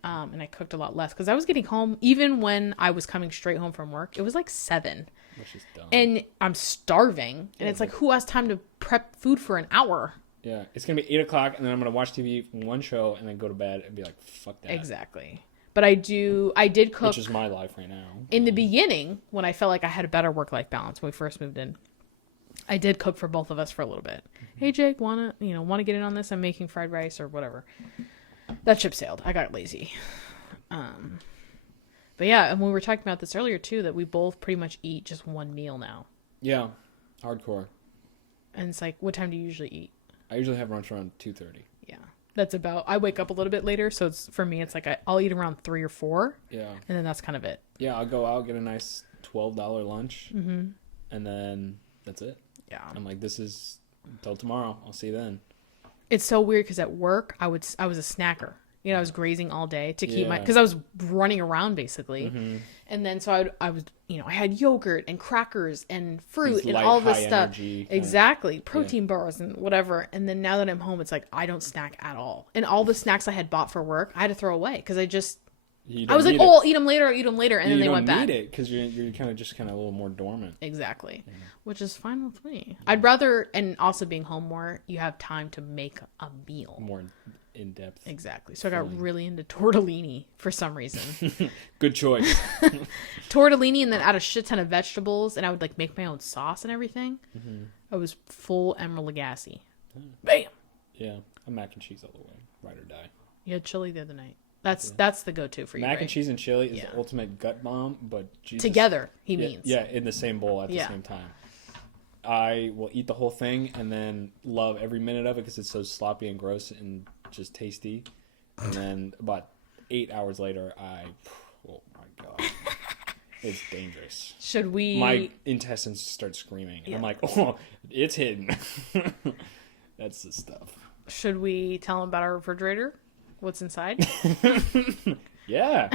And I cooked a lot less because I was getting home, even when I was coming straight home from work, it was like 7. Which is dumb. And I'm starving. And it's like, who has time to prep food for an hour? Yeah. It's going to be 8 o'clock, and then I'm going to watch TV from one show and then go to bed and be like, fuck that. Exactly. But I did cook. Which is my life right now. In the beginning, when I felt like I had a better work-life balance when we first moved in, I did cook for both of us for a little bit. Mm-hmm. Hey, Jake, wanna get in on this? I'm making fried rice or whatever. That ship sailed. I got lazy. But yeah, and we were talking about this earlier too, that we both pretty much eat just one meal now. Yeah, hardcore. And it's like, what time do you usually eat? I usually have lunch around 2:30. Yeah, that's about. I wake up a little bit later, so it's for me. It's like I'll eat around 3 or 4. Yeah, and then that's kind of it. Yeah, I'll go out, get a nice $12 lunch, and then that's it. Yeah, I'm like, this is until tomorrow. I'll see you then. It's so weird because at work I was a snacker. I was grazing all day to keep because I was running around basically. Mm-hmm. And then so I was, I had yogurt and crackers and fruit and all this stuff. Energy, exactly. Protein bars and whatever. And then now that I'm home, it's like, I don't snack at all. And all the snacks I had bought for work, I had to throw away because I was like, I'll eat them later. And then they went bad. You don't need it because you're kind of a little more dormant. Exactly. Yeah. Which is fine with me. I'd rather, and also being home more, you have time to make a meal. More in depth. Exactly. So I got really into tortellini for some reason. Good choice. Tortellini, and then add a shit ton of vegetables, and I would like make my own sauce and everything. Mm-hmm. I was full Emerald Lagasse. Bam. Yeah, I'm mac and cheese all the way, ride or die. You had chili the other night. That's the go-to for you. Mac and cheese and chili is the ultimate gut bomb, but Jesus, together he means. Yeah, in the same bowl at the same time. I will eat the whole thing and then love every minute of it because it's so sloppy and gross and just tasty. And then about 8 hours later, oh my God. It's dangerous. Should we... My intestines start screaming. And I'm like, oh, it's hidden. That's the stuff. Should we tell them about our refrigerator? What's inside? Yeah.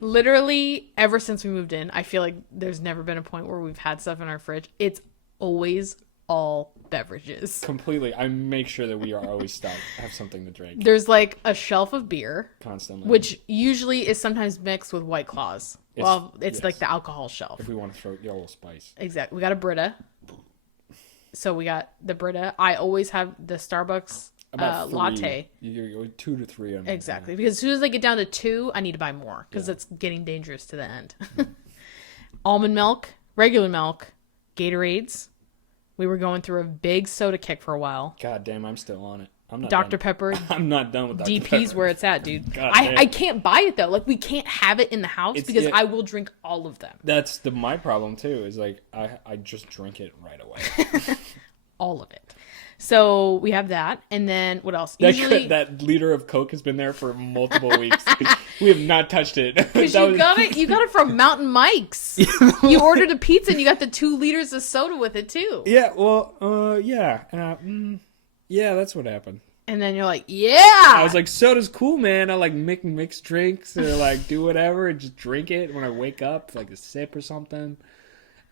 Literally, ever since we moved in, I feel like there's never been a point where we've had stuff in our fridge. It's always all beverages. Completely. I make sure that we are always stocked. Have something to drink. There's like a shelf of beer. Constantly. Which usually is sometimes mixed with White Claws. It's like the alcohol shelf. If we want to throw a little spice. Exactly. We got a Brita. So we got the Brita. I always have the Starbucks latte. You're 2 to 3 on exactly. Because as soon as I get down to 2, I need to buy more because it's getting dangerous to the end. Almond milk, regular milk, Gatorades. We were going through a big soda kick for a while. God damn, I'm still on it. I'm not Dr. done. Pepper. I'm not done with Dr. DP's Pepper. where it's at, dude. I can't buy it though. Like we can't have it in the house because I will drink all of them. That's my problem too. Is like I just drink it right away. All of it. So we have that, and then what else? That liter of Coke has been there for multiple weeks. We have not touched it. Because you got it from Mountain Mike's. You ordered a pizza and you got the 2 liters of soda with it too. Yeah, well, yeah, that's what happened. And then you're like, yeah. I was like, soda's cool, man. I like make mixed drinks or like do whatever and just drink it when I wake up, like a sip or something.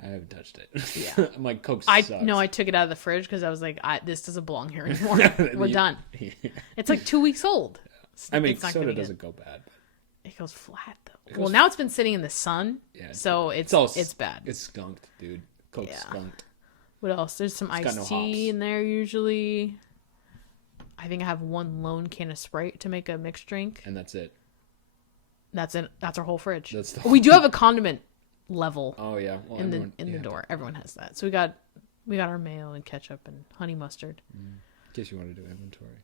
I haven't touched it. Yeah. I'm like, Coke sucks. I took it out of the fridge because I was like, this doesn't belong here anymore. We're done. Yeah. It's like 2 weeks old. I mean, soda doesn't go bad. It goes flat, though. Well, now it's been sitting in the sun, so it's bad. It's skunked, dude. Coke's skunked. What else? There's some iced tea in there usually. I think I have 1 lone can of Sprite to make a mixed drink. And that's it. That's it. That's our whole fridge. We do have a condiment level. Oh yeah, in the door. Everyone has that. So we got our mayo and ketchup and honey mustard. In case you want to do inventory.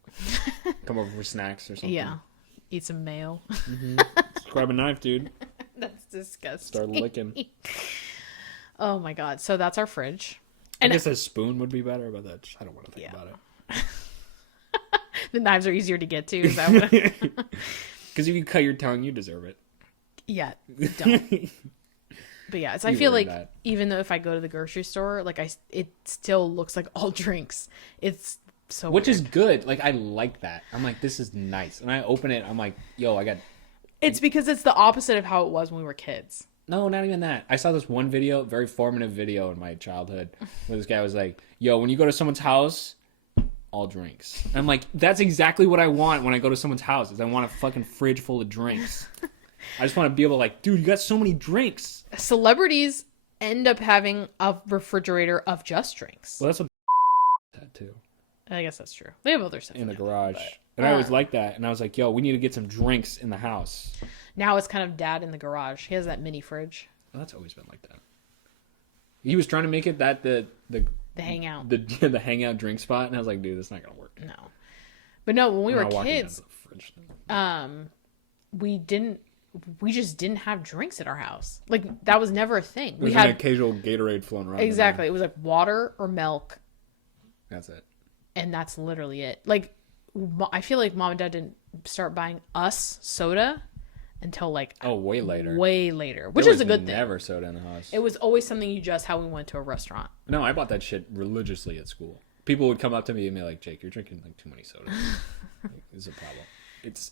Come over for snacks or something. Yeah. Eat some mayo. Mm-hmm. Grab a knife, dude. That's disgusting. Start licking. Oh my god. So that's our fridge. I guess a spoon would be better, but I don't want to think about it. The knives are easier to get to. Is that what? Because if you cut your tongue, you deserve it. Yeah, don't. But yeah, I feel like even though if I go to the grocery store, like it still looks like all drinks. It's so which weird. is good. Like I like that. I'm like, this is nice. And I open it. I'm like, yo, I got. It's because it's the opposite of how it was when we were kids. No, not even that. I saw this one video, very formative video in my childhood, where this guy was like, yo, when you go to someone's house, all drinks. And I'm like, that's exactly what I want when I go to someone's house. Is I want a fucking fridge full of drinks. I just want to be able to like, dude, you got so many drinks. Celebrities end up having a refrigerator of just drinks. Well, that's what that too. I guess that's true. They have other stuff in the garage. And I always like that. And I was like, yo, we need to get some drinks in the house. Now it's kind of dad in the garage. He has that mini fridge. Well, that's always been like that. He was trying to make it that the hangout. The hangout drink spot. And I was like, dude, that's not going to work. No. But no, when we were kids, we just didn't have drinks at our house. Like, that was never a thing. We had an occasional Gatorade floating around. Exactly. It was like water or milk. That's it. And that's literally it. Like, I feel like mom and dad didn't start buying us soda until like way later. Way later. Which is a good thing. Never soda in the house. It was always something you just had when we went to a restaurant. No, I bought that shit religiously at school. People would come up to me and be like, Jake, you're drinking like too many sodas. Like, it's a problem.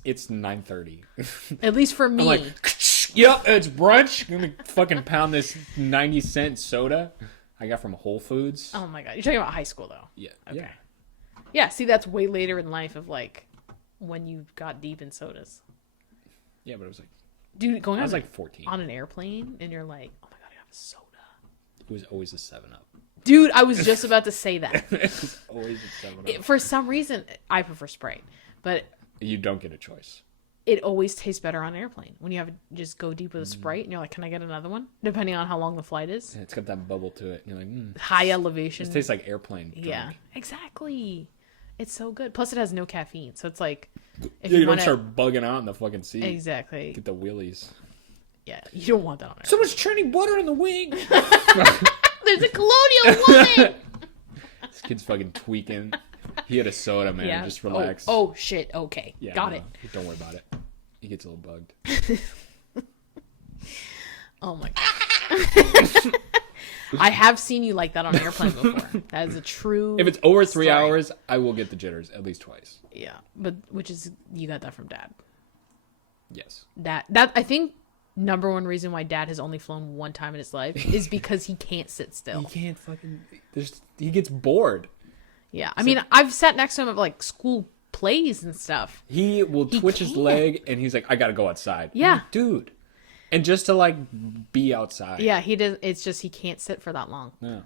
It's 9:30. At least for me. I'm like, yep, it's brunch. I'm gonna fucking pound this 90-cent soda I got from Whole Foods. Oh my god. You're talking about high school though. Yeah. Okay. Yeah. Yeah, see, that's way later in life of like when you got deep in sodas. Yeah, but it was like, dude, I was like 14 on an airplane, and you're like, oh my god, I have a soda. It was always a 7-Up. Dude, I was just about to say that. It was always a 7-Up. For some reason, I prefer Sprite, but you don't get a choice. It always tastes better on an airplane when you have just go deep with a Sprite, and you're like, can I get another one? Depending on how long the flight is. Yeah, it's got that bubble to it. And you're like, high elevation. It tastes like airplane drink. Yeah, exactly. It's so good. Plus, it has no caffeine, so it's like, if you don't start bugging out in the fucking seat. Exactly. Get the wheelies. Yeah, you don't want that on there. Someone's churning butter in the wing. There's a colonial woman. This kid's fucking tweaking. He had a soda, man. Yeah. Just relax. Oh shit. Okay. Yeah, got it. Don't worry about it. He gets a little bugged. Oh my god. I have seen you like that on an airplane before. That is a true. If it's over 3 hours, I will get the jitters at least twice. Yeah, but you got that from dad. Yes. That I think number one reason why dad has only flown one time in his life is because he can't sit still. He can't fucking. He gets bored. Yeah, I mean, I've sat next to him at like school plays and stuff. He will twitch his leg, and he's like, "I gotta go outside." Yeah, like, dude. And just to like be outside. Yeah, he does. It's just he can't sit for that long. No,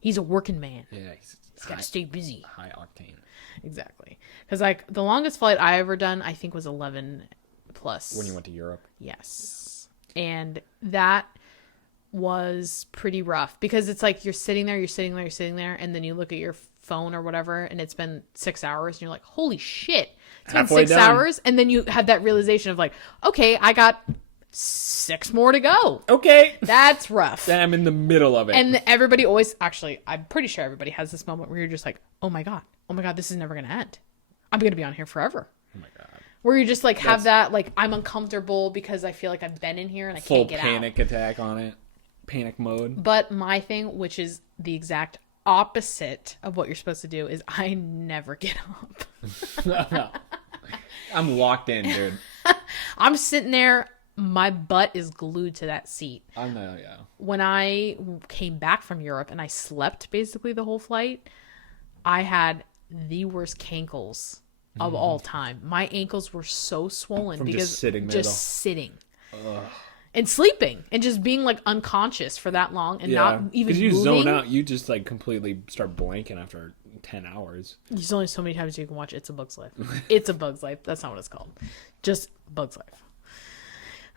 he's a working man. Yeah, he's got to stay busy. High octane. Exactly. Because like the longest flight I ever done, I think was 11 plus. When you went to Europe. Yes, and that was pretty rough because it's like you're sitting there, and then you look at your phone or whatever, and it's been 6 hours, and you're like, holy shit, it's been 6 hours, and then you had that realization of like, okay, I got 6 more to go. Okay. That's rough. I'm in the middle of it. And everybody always, actually, I'm pretty sure everybody has this moment where you're just like, oh my God, this is never going to end. I'm going to be on here forever. Oh my God. Where you just like have that, like, I'm uncomfortable because I feel like I've been in here and I can't get out. Full panic attack on it. Panic mode. But my thing, which is the exact opposite of what you're supposed to do, is I never get up. No. I'm locked in, dude. I'm sitting there. My butt is glued to that seat. I know, yeah. When I came back from Europe and I slept basically the whole flight, I had the worst cankles of all time. My ankles were so swollen from because just sitting there. Sitting. Ugh. And sleeping and just being like unconscious for that long and not even moving. Because you zone out, you just like completely start blanking after 10 hours. There's only so many times you can watch It's a Bug's Life. It's a Bug's Life. That's not what it's called. Just Bug's Life.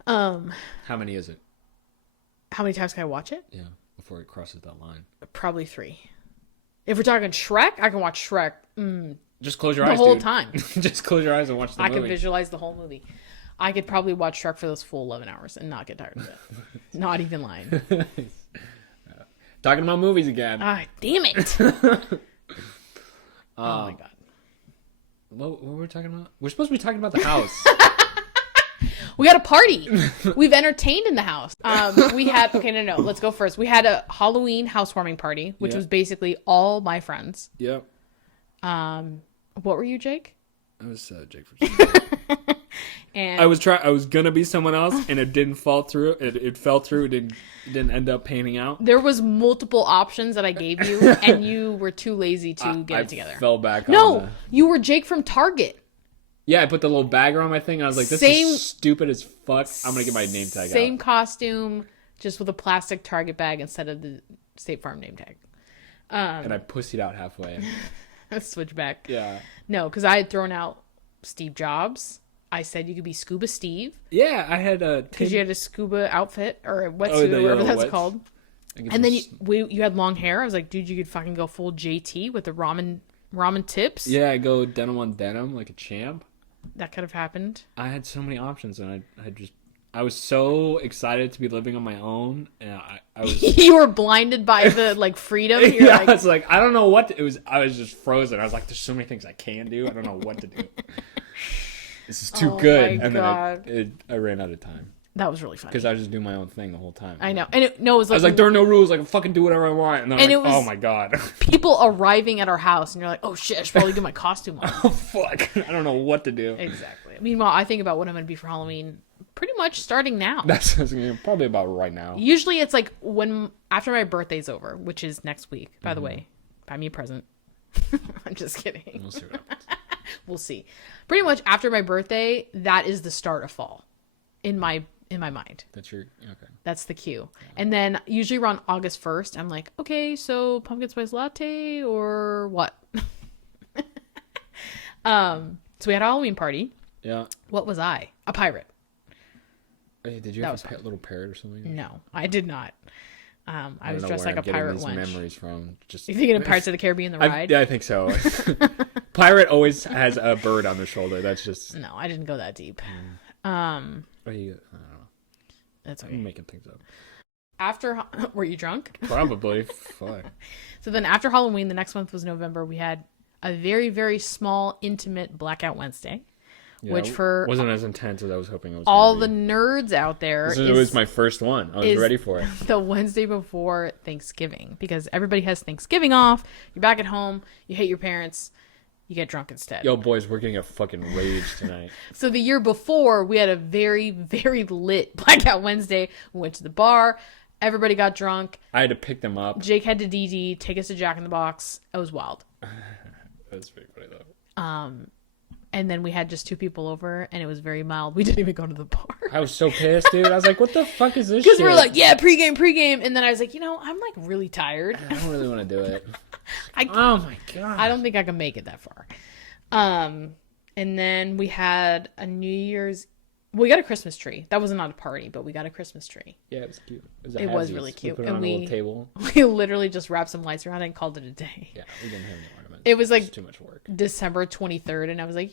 How many is it? How many times can I watch it? Yeah, before it crosses that line. Probably 3. If we're talking Shrek, I can watch Shrek Just close your eyes, the whole dude. time. Just close your eyes and watch the movie. I could visualize the whole movie. I could probably watch Shrek for those full 11 hours and not get tired of it. Not even lying. Talking about movies again. Ah, damn it. Oh my God. What were we talking about? We're supposed to be talking about the house. We had a party. We've entertained in the house. We had, okay, no. Let's go first. We had a Halloween housewarming party, which was basically all my friends. Yep. What were you, Jake? I was Jake for And I was gonna be someone else, and it didn't fall through. It fell through. It didn't end up panning out. there was multiple options that I gave you, and you were too lazy to get it together. Fell back. No, you were Jake from Target. Yeah, I put the little bag around my thing. I was like, "This is stupid as fuck." I'm gonna get my name tag out. Same costume, just with a plastic Target bag instead of the State Farm name tag. And I pussied out halfway. Switch back. Yeah. No, because I had thrown out Steve Jobs. I said you could be Scuba Steve. Yeah, I had a... Because you had a scuba outfit or a wetsuit or whatever that's called. And then you had long hair. I was like, dude, you could fucking go full JT with the ramen tips. Yeah, I go denim on denim like a champ. That could have happened. I had so many options, and I was so excited to be living on my own, and I was... You were blinded by the, like, freedom. You're I was like, I don't know what to... I was just frozen. I was like, there's so many things I can do. I don't know what to do. This is too good. And then I ran out of time. That was really funny. Because I was just doing my own thing the whole time. I know. And it was like... I was like, there are no rules. I can fucking do whatever I want. And then I'm like, oh my God. People arriving at our house, and you're like, oh shit, I should probably get my costume on. Oh fuck. I don't know what to do. Exactly. Meanwhile, I think about what I'm going to be for Halloween pretty much starting now. That's probably about right now. Usually it's like after my birthday's over, which is next week, by the way. Buy me a present. I'm just kidding. We'll see what happens. We'll see. Pretty much after my birthday, that is the start of fall in my mind. Okay. That's the cue. Yeah. And then usually around August 1st, I'm like, okay, so pumpkin spice latte or what? So we had a Halloween party. Yeah. What was I? A pirate. Hey, did you have a little parrot or something? No, I did not. I was dressed like a pirate wench. Memories from just... You thinking of Pirates of the Caribbean, the ride? Yeah, I think so. Pirate always has a bird on their shoulder. That's just... No, I didn't go that deep. I don't know. That's okay. I'm making things up. After... Were you drunk? Probably. Fuck. So then after Halloween, the next month was November, we had a very, very small, intimate Blackout Wednesday. Yeah, which wasn't as intense as I was hoping it was. All the nerds out there. It was my first one. I was ready for it. The Wednesday before Thanksgiving, because everybody has Thanksgiving off. You're back at home. You hate your parents. You get drunk instead. Yo, boys, we're getting a fucking rage tonight. So the year before, we had a very, very lit Blackout Wednesday. We went to the bar. Everybody got drunk. I had to pick them up. Jake had to DD, take us to Jack in the Box. It was wild. That's pretty funny though. And then we had just 2 people over, and it was very mild. We didn't even go to the bar. I was so pissed, dude. I was like, what the fuck is this shit? Because we were like, yeah, pregame. And then I was like, I'm like really tired. I don't really want to do it. Oh my God. I don't think I can make it that far. And then we had a New Year's... We got a Christmas tree. That was not a party, but we got a Christmas tree. Yeah, it was cute. It was really cute. We put it on a little table. We literally just wrapped some lights around it and called it a day. Yeah, we didn't have any ornaments. It was like too much work. December 23rd, and I was like,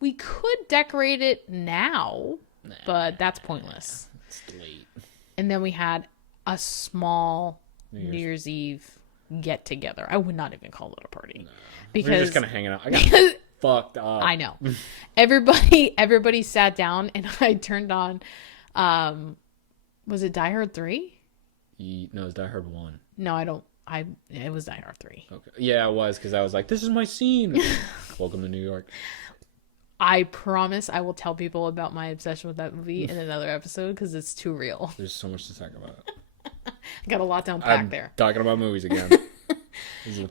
we could decorate it now, but that's pointless. It's late. And then we had a small New Year's Eve get together. I would not even call it a party. No. Because we were just kind of hanging out. I got fucked up. I know. Everybody sat down, and I turned on, was it Die Hard 3? No, it's Die Hard 1. No, it was Die Hard 3. Okay. Yeah, it was, because I was like, this is my scene. Welcome to New York. I promise I will tell people about my obsession with that movie in another episode, because it's too real. There's so much to talk about. I got a lot to unpack there. Talking about movies again.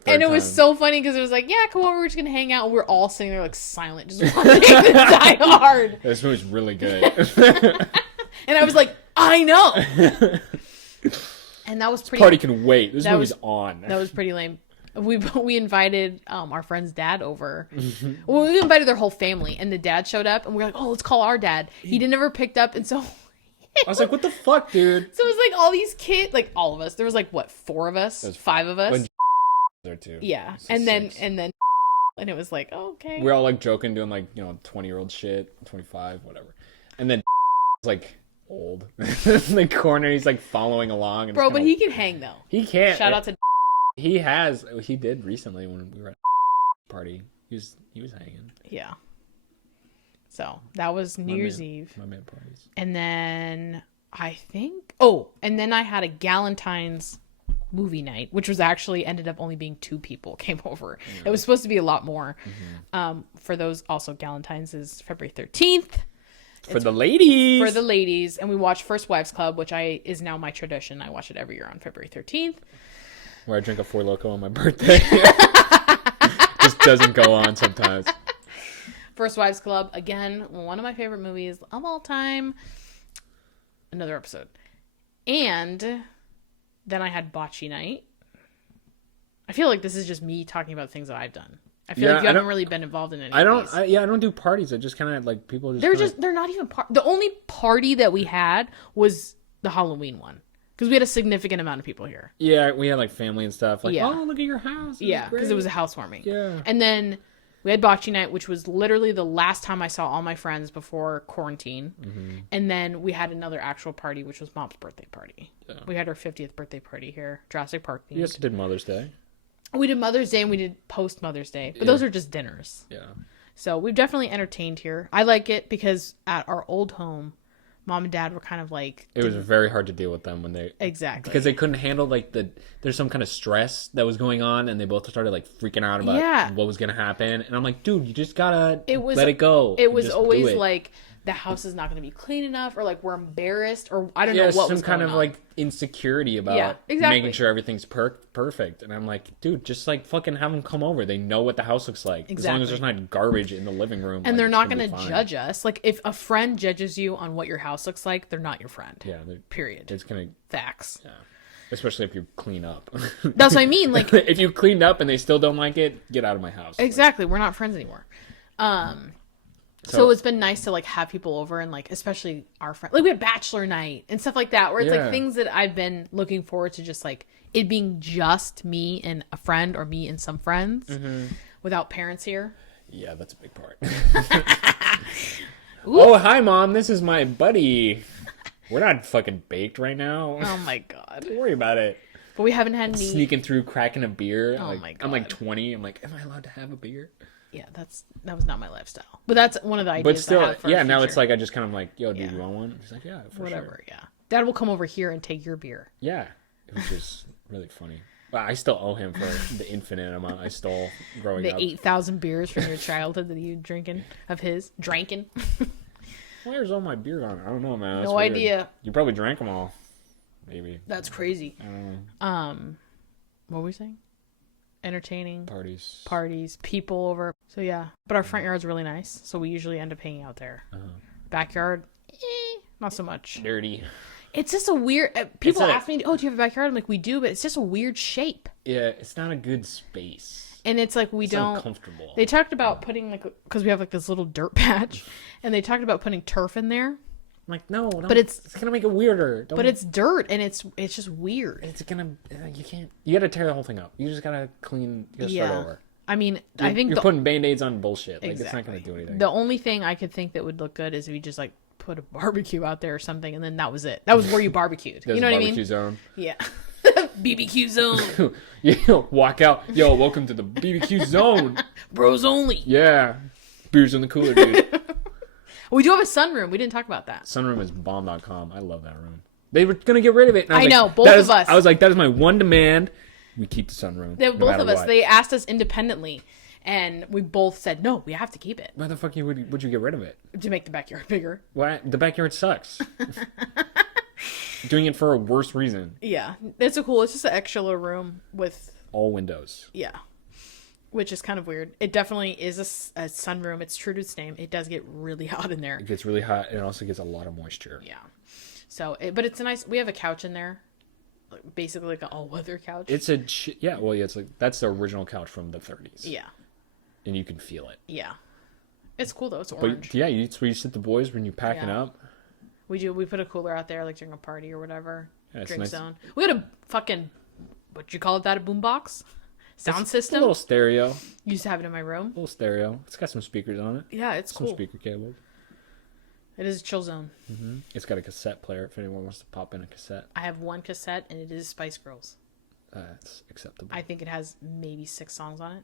And it was so funny because it was like, yeah, come over, we're just gonna hang out. And we're all sitting there like silent, just watching Die Hard. This movie's really good. And I was like, I know. And that was pretty. This party can wait. This movie's on. That was pretty lame. We invited our friend's dad over. Well, we invited their whole family, and the dad showed up, and we were like, oh, let's call our dad. He never picked up, and so I was like, what the fuck, dude? So it was like all these kids, like all of us. There was like what, 4 of us, 5 of us. There too. Yeah, so and 6. then And it was like, oh, okay. We're all like joking, doing like, 20-year-old shit, 25, whatever. And then like old in the corner. He's like following along. And bro, but he can hang though. He can't. Shout out to. He did recently when we were at a party. He was hanging. Yeah. So that was New Year's Eve. My man parties. And then I think. Oh, and then I had a Galentine's movie night, which was actually ended up only being 2 people came over. Yeah. It was supposed to be a lot more. Mm-hmm. For those, also Galentine's is February 13th. For the ladies. And we watched First Wives Club, which is now my tradition. I watch it every year on February 13th. Where I drink a Four Loko on my birthday. Just doesn't go on sometimes. First Wives Club, again, one of my favorite movies of all time. Another episode. And then I had bocce night. I feel like this is just me talking about things that I've done. I feel like you haven't really been involved in any of these. I don't do parties. I just kind of like people they're not even the only party that we had was the Halloween one. Because we had a significant amount of people here. Yeah, we had like family and stuff. Like, oh, look at your house. Yeah, because it was a housewarming. Yeah. And then we had bocce night, which was literally the last time I saw all my friends before quarantine. Mm-hmm. And then we had another actual party, which was Mom's birthday party. Yeah. We had our 50th birthday party here, Jurassic Park themed. You guys did Mother's Day. We did Mother's Day and we did post Mother's Day. But those are just dinners. Yeah. So we've definitely entertained here. I like it because at our old home, Mom and Dad were kind of like... It was very hard to deal with them when they... Exactly. Because they couldn't handle, like, there's some kind of stress that was going on, and they both started, like, freaking out about what was going to happen. And I'm like, dude, you just gotta let it go. It was always, like, the house is not going to be clean enough, or, like, we're embarrassed, or I don't know what was going on. some kind of, like, insecurity about making sure everything's perfect. And I'm like, dude, just, like, fucking have them come over. They know what the house looks like. Exactly. As long as there's not garbage in the living room. And they're not going to judge us. Like, if a friend judges you on what your house looks like, they're not your friend. Yeah. Period. It's going to... Facts. Yeah. Especially if you clean up. That's what I mean. Like, if you cleaned up and they still don't like it, get out of my house. Exactly. Like, we're not friends anymore. So it's been nice to, like, have people over and, like, especially our friends. Like, we had bachelor night and stuff like that, where it's, like, things that I've been looking forward to, just, like, it being just me and a friend or me and some friends without parents here. Yeah, that's a big part. Oh, hi, Mom. This is my buddy. We're not fucking baked right now. Oh, my God. Don't worry about it. But we haven't had any... Sneaking through, cracking a beer. Oh, my God. I'm, like, 20. I'm like, am I allowed to have a beer? Yeah, that was not my lifestyle. But that's one of the ideas. But still, I have for the now future. it's like I just kind of like, yo, dude, you want one? He's like, yeah, for whatever. Sure. Yeah, Dad will come over here and take your beer. Yeah, which is really funny. But I still owe him for the infinite amount I stole growing up. The 8,000 beers from your childhood that you drinking. Where's all my beer gone? I don't know, man. That's no weird. idea. You probably drank them all. Maybe. That's crazy. I don't know. What were we saying? Entertaining. Parties. People over. So yeah. But our front yard's really nice. So we usually end up hanging out there. Backyard, not so much. Dirty. It's just a weird... people ask me, oh, do you have a backyard? I'm like, we do, but it's just a weird shape. Yeah, it's not a good space. And it's like, it's uncomfortable. They talked about putting, like... Because we have, like, this little dirt patch. And they talked about putting turf in there. I'm like, no, but it's gonna make it weirder. But it's dirt, and it's just weird. It's gonna, you gotta tear the whole thing up. You just gotta clean, start over. I mean, I think you're putting Band-Aids on bullshit. Like, exactly. It's not gonna do anything. The only thing I could think that would look good is if you just, like, put a barbecue out there or something, and then that was it. That was where you barbecued. You know what I mean? Barbecue zone. Yeah. BBQ zone. Walk out. Yo, welcome to the BBQ zone. Bros only. Yeah. Beers in the cooler, dude. We do have a sunroom. We didn't talk about that. Sunroom is bomb.com. I love that room. They were going to get rid of it. I know. Both of us. I was like, that is my one demand. We keep the sunroom. Both of us. What. They asked us independently. And we both said, no, we have to keep it. Why the fuck would you get rid of it? To make the backyard bigger. Why? The backyard sucks. Doing it for a worse reason. Yeah. It's just an extra little room with... all windows. Yeah. Which is kind of weird. It definitely is a sunroom. It's true to its name. It does get really hot in there. It gets really hot, and it also gets a lot of moisture. Yeah. So, but it's a nice... We have a couch in there. Basically like an all-weather couch. It's like... That's the original couch from the 30s. Yeah. And you can feel it. Yeah. It's cool, though. It's orange. But, yeah, it's where you sit the boys when you're packing up. We put a cooler out there, like, during a party or whatever. Yeah, Drink nice. zone. We had a fucking... What you call it that? A boombox? sound system. A little stereo. Used to have it in my room. A little stereo. It's got some speakers on it. Yeah, it's cool. Some speaker cables. It is a chill zone. Mm-hmm. It's got a cassette player if anyone wants to pop in a cassette. I have one cassette, and it is Spice Girls. It's acceptable. I think it has maybe 6 songs on it.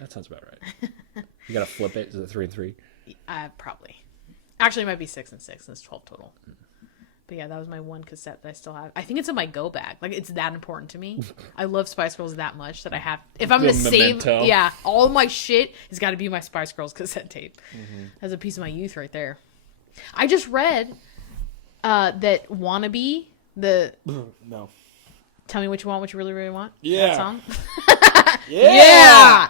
That sounds about right. You gotta flip it. Is it 3 and 3? Probably. Actually, it might be 6 and 6. It's 12 total. But yeah, that was my one cassette that I still have. I think it's in my go bag. Like, it's that important to me. I love Spice Girls that much that I have. If I'm gonna save, yeah, all of my shit has got to be my Spice Girls cassette tape. Mm-hmm. That's a piece of my youth right there. I just read that "Wannabe" No. Tell me what you want, what you really, really want. Yeah. That song. Yeah.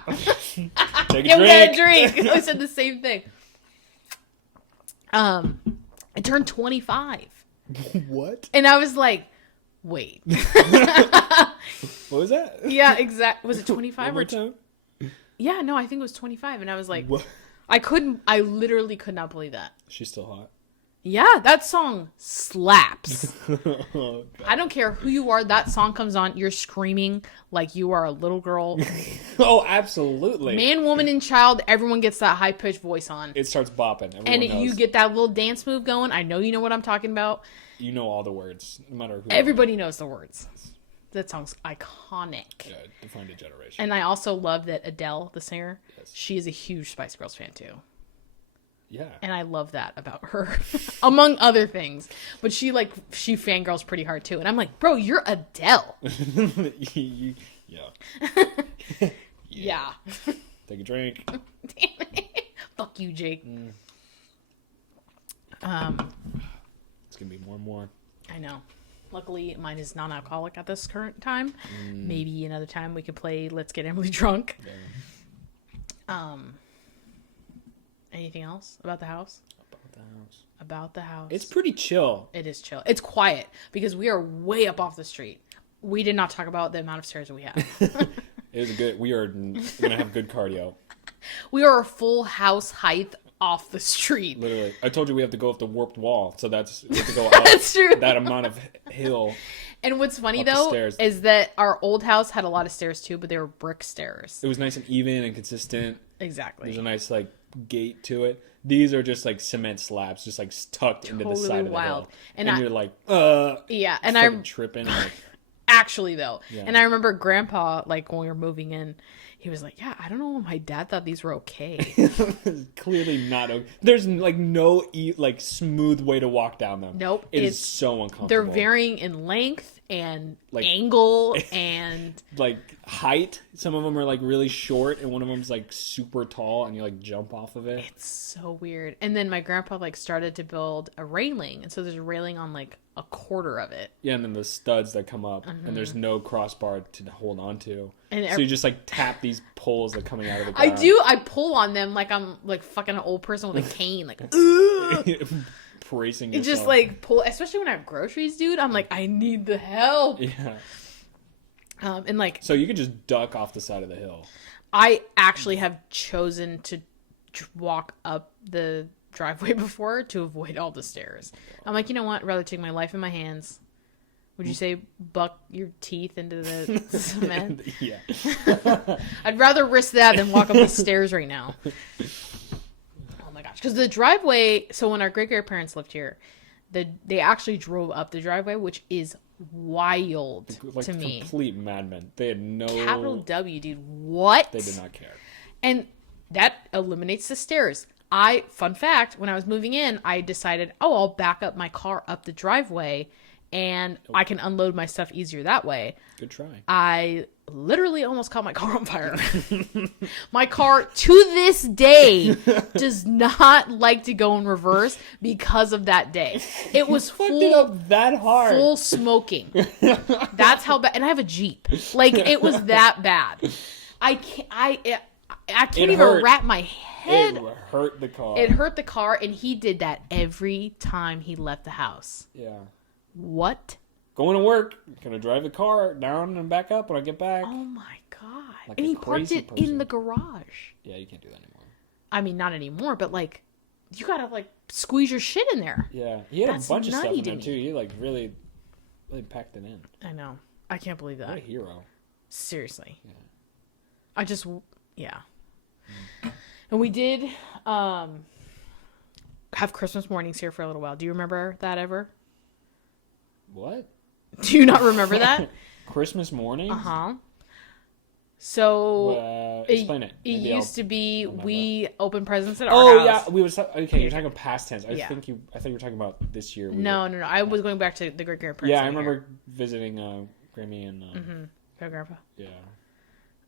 Take a drink. I said the same thing. I turned 25. What? And I was like, wait. What was that? Yeah, exactly. Was it 25 or time? Yeah, no, I think it was 25. And I was like, what? I literally could not believe that. She's still hot. Yeah, that song slaps. Oh, I don't care who you are. That song comes on. You're screaming like you are a little girl. Oh, absolutely. Man, woman, and child. Everyone gets that high-pitched voice on. It starts bopping. Everyone knows. You get that little dance move going. I know you know what I'm talking about. You know all the words, no matter who. Everybody knows the words. That song's iconic. Yeah, it defined a generation. And I also love that Adele, the singer, she is a huge Spice Girls fan too. Yeah. And I love that about her, among other things. But she fangirls pretty hard too. And I'm like, bro, you're Adele. Yeah. Yeah. Take a drink. Damn it. Fuck you, Jake. It's gonna be more and more. I know. Luckily, mine is non-alcoholic at this current time. Maybe another time we could play Let's Get Emilee Drunk. Yeah. Anything else about the house? About the house. It's pretty chill. It is chill. It's quiet because we are way up off the street. We did not talk about the amount of stairs that we have. We are gonna have good cardio. We are a full house height off the street. Literally. I told you we have to go up the warped wall, so we have to go up that's true. That amount of hill. And what's funny though is that our old house had a lot of stairs too, but they were brick stairs. It was nice and even and consistent. Exactly. There's a nice gate to it. These are just cement slabs, just tucked into the side of the hill. And you're like, yeah. And I'm tripping. Actually though, yeah. And I remember Grandpa when we were moving in, he was like, "Yeah, I don't know. My dad thought these were okay." Clearly not okay. There's no smooth way to walk down them. Nope. It's so uncomfortable. They're varying in length and angle and height. Some of them are really short and one of them's super tall and you jump off of it. It's so weird. And then my grandpa started to build a railing, and so there's a railing on a quarter of it. Yeah, and then the studs that come up and there's no crossbar to hold on to. And so you just tap these poles that are coming out of the ground. I pull on them like I'm fucking an old person with a cane, bracing yourself. It just pull, especially when I have groceries, dude. I'm like, I need the help. Yeah. And so you could just duck off the side of the hill. I actually have chosen to walk up the driveway before to avoid all the stairs. I'm like, you know what? I'd rather take my life in my hands. Would you say buck your teeth into the cement? Yeah. I'd rather risk that than walk up the stairs right now. Oh my gosh. Because the driveway, so when our great-grandparents lived here, they actually drove up the driveway, which is wild to me. Complete madmen. They had no... Capital W, dude. What? They did not care. And that eliminates the stairs. Fun fact, when I was moving in, I decided, I'll back up my car up the driveway and I can unload my stuff easier that way. Good try. I literally almost caught my car on fire. My car, to this day, does not like to go in reverse because of that day. It was fucked up that hard. Full smoking. That's how bad. And I have a Jeep. It was that bad. I can't even wrap my head. It hurt the car. It hurt the car, and he did that every time he left the house. Yeah. What? Going to work. Gonna drive the car down and back up when I get back. Oh my god! And he parked it in the garage. Yeah, you can't do that anymore. I mean, not anymore, but you gotta squeeze your shit in there. Yeah, he had a bunch of stuff in there too. He really, really packed it in. I know. I can't believe that. What a hero. Seriously. Yeah. And we did have Christmas mornings here for a little while. Do you remember that ever? What? Do you not remember that? Christmas mornings? Uh-huh. So explain it. It used to be we open presents at our house. Oh yeah, okay. You're talking about past tense. I thought you were talking about this year. No. I was going back to the great grandparents. Yeah, I remember visiting Grammy and great grandpa. Yeah.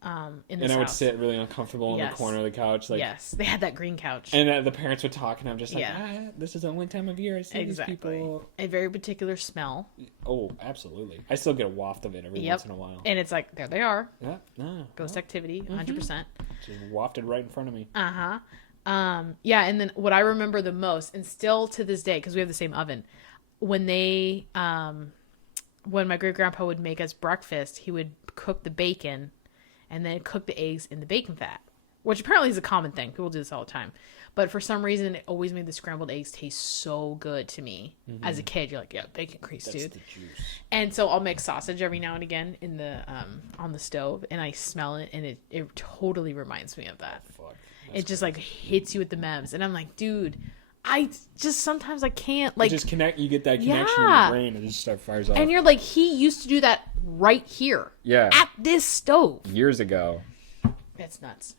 And I would sit really uncomfortable in the corner of the couch. Like, yes, they had that green couch. And the parents would talk, and I'm just like, this is the only time of year I see these people. A very particular smell. Oh, absolutely. I still get a waft of it every once in a while. And it's like, there they are. Yeah. Ghost activity, 100%. Just wafted right in front of me. Uh-huh. Yeah, and then what I remember the most, and still to this day, because we have the same oven, when they, when my great-grandpa would make us breakfast, he would cook the bacon and then cook the eggs in the bacon fat, which apparently is a common thing. People do this all the time. But for some reason, it always made the scrambled eggs taste so good to me. As a kid, you're like, yeah, bacon grease, dude. That's the juice. And so I'll make sausage every now and again in the on the stove, and I smell it, and it totally reminds me of that. Oh, fuck. It just like hits you with the memes, and I'm like, dude, I just sometimes I can't like just connect. You get that connection in your brain, and it just start fires off. And you're like, he used to do that right here, at this stove years ago. That's nuts.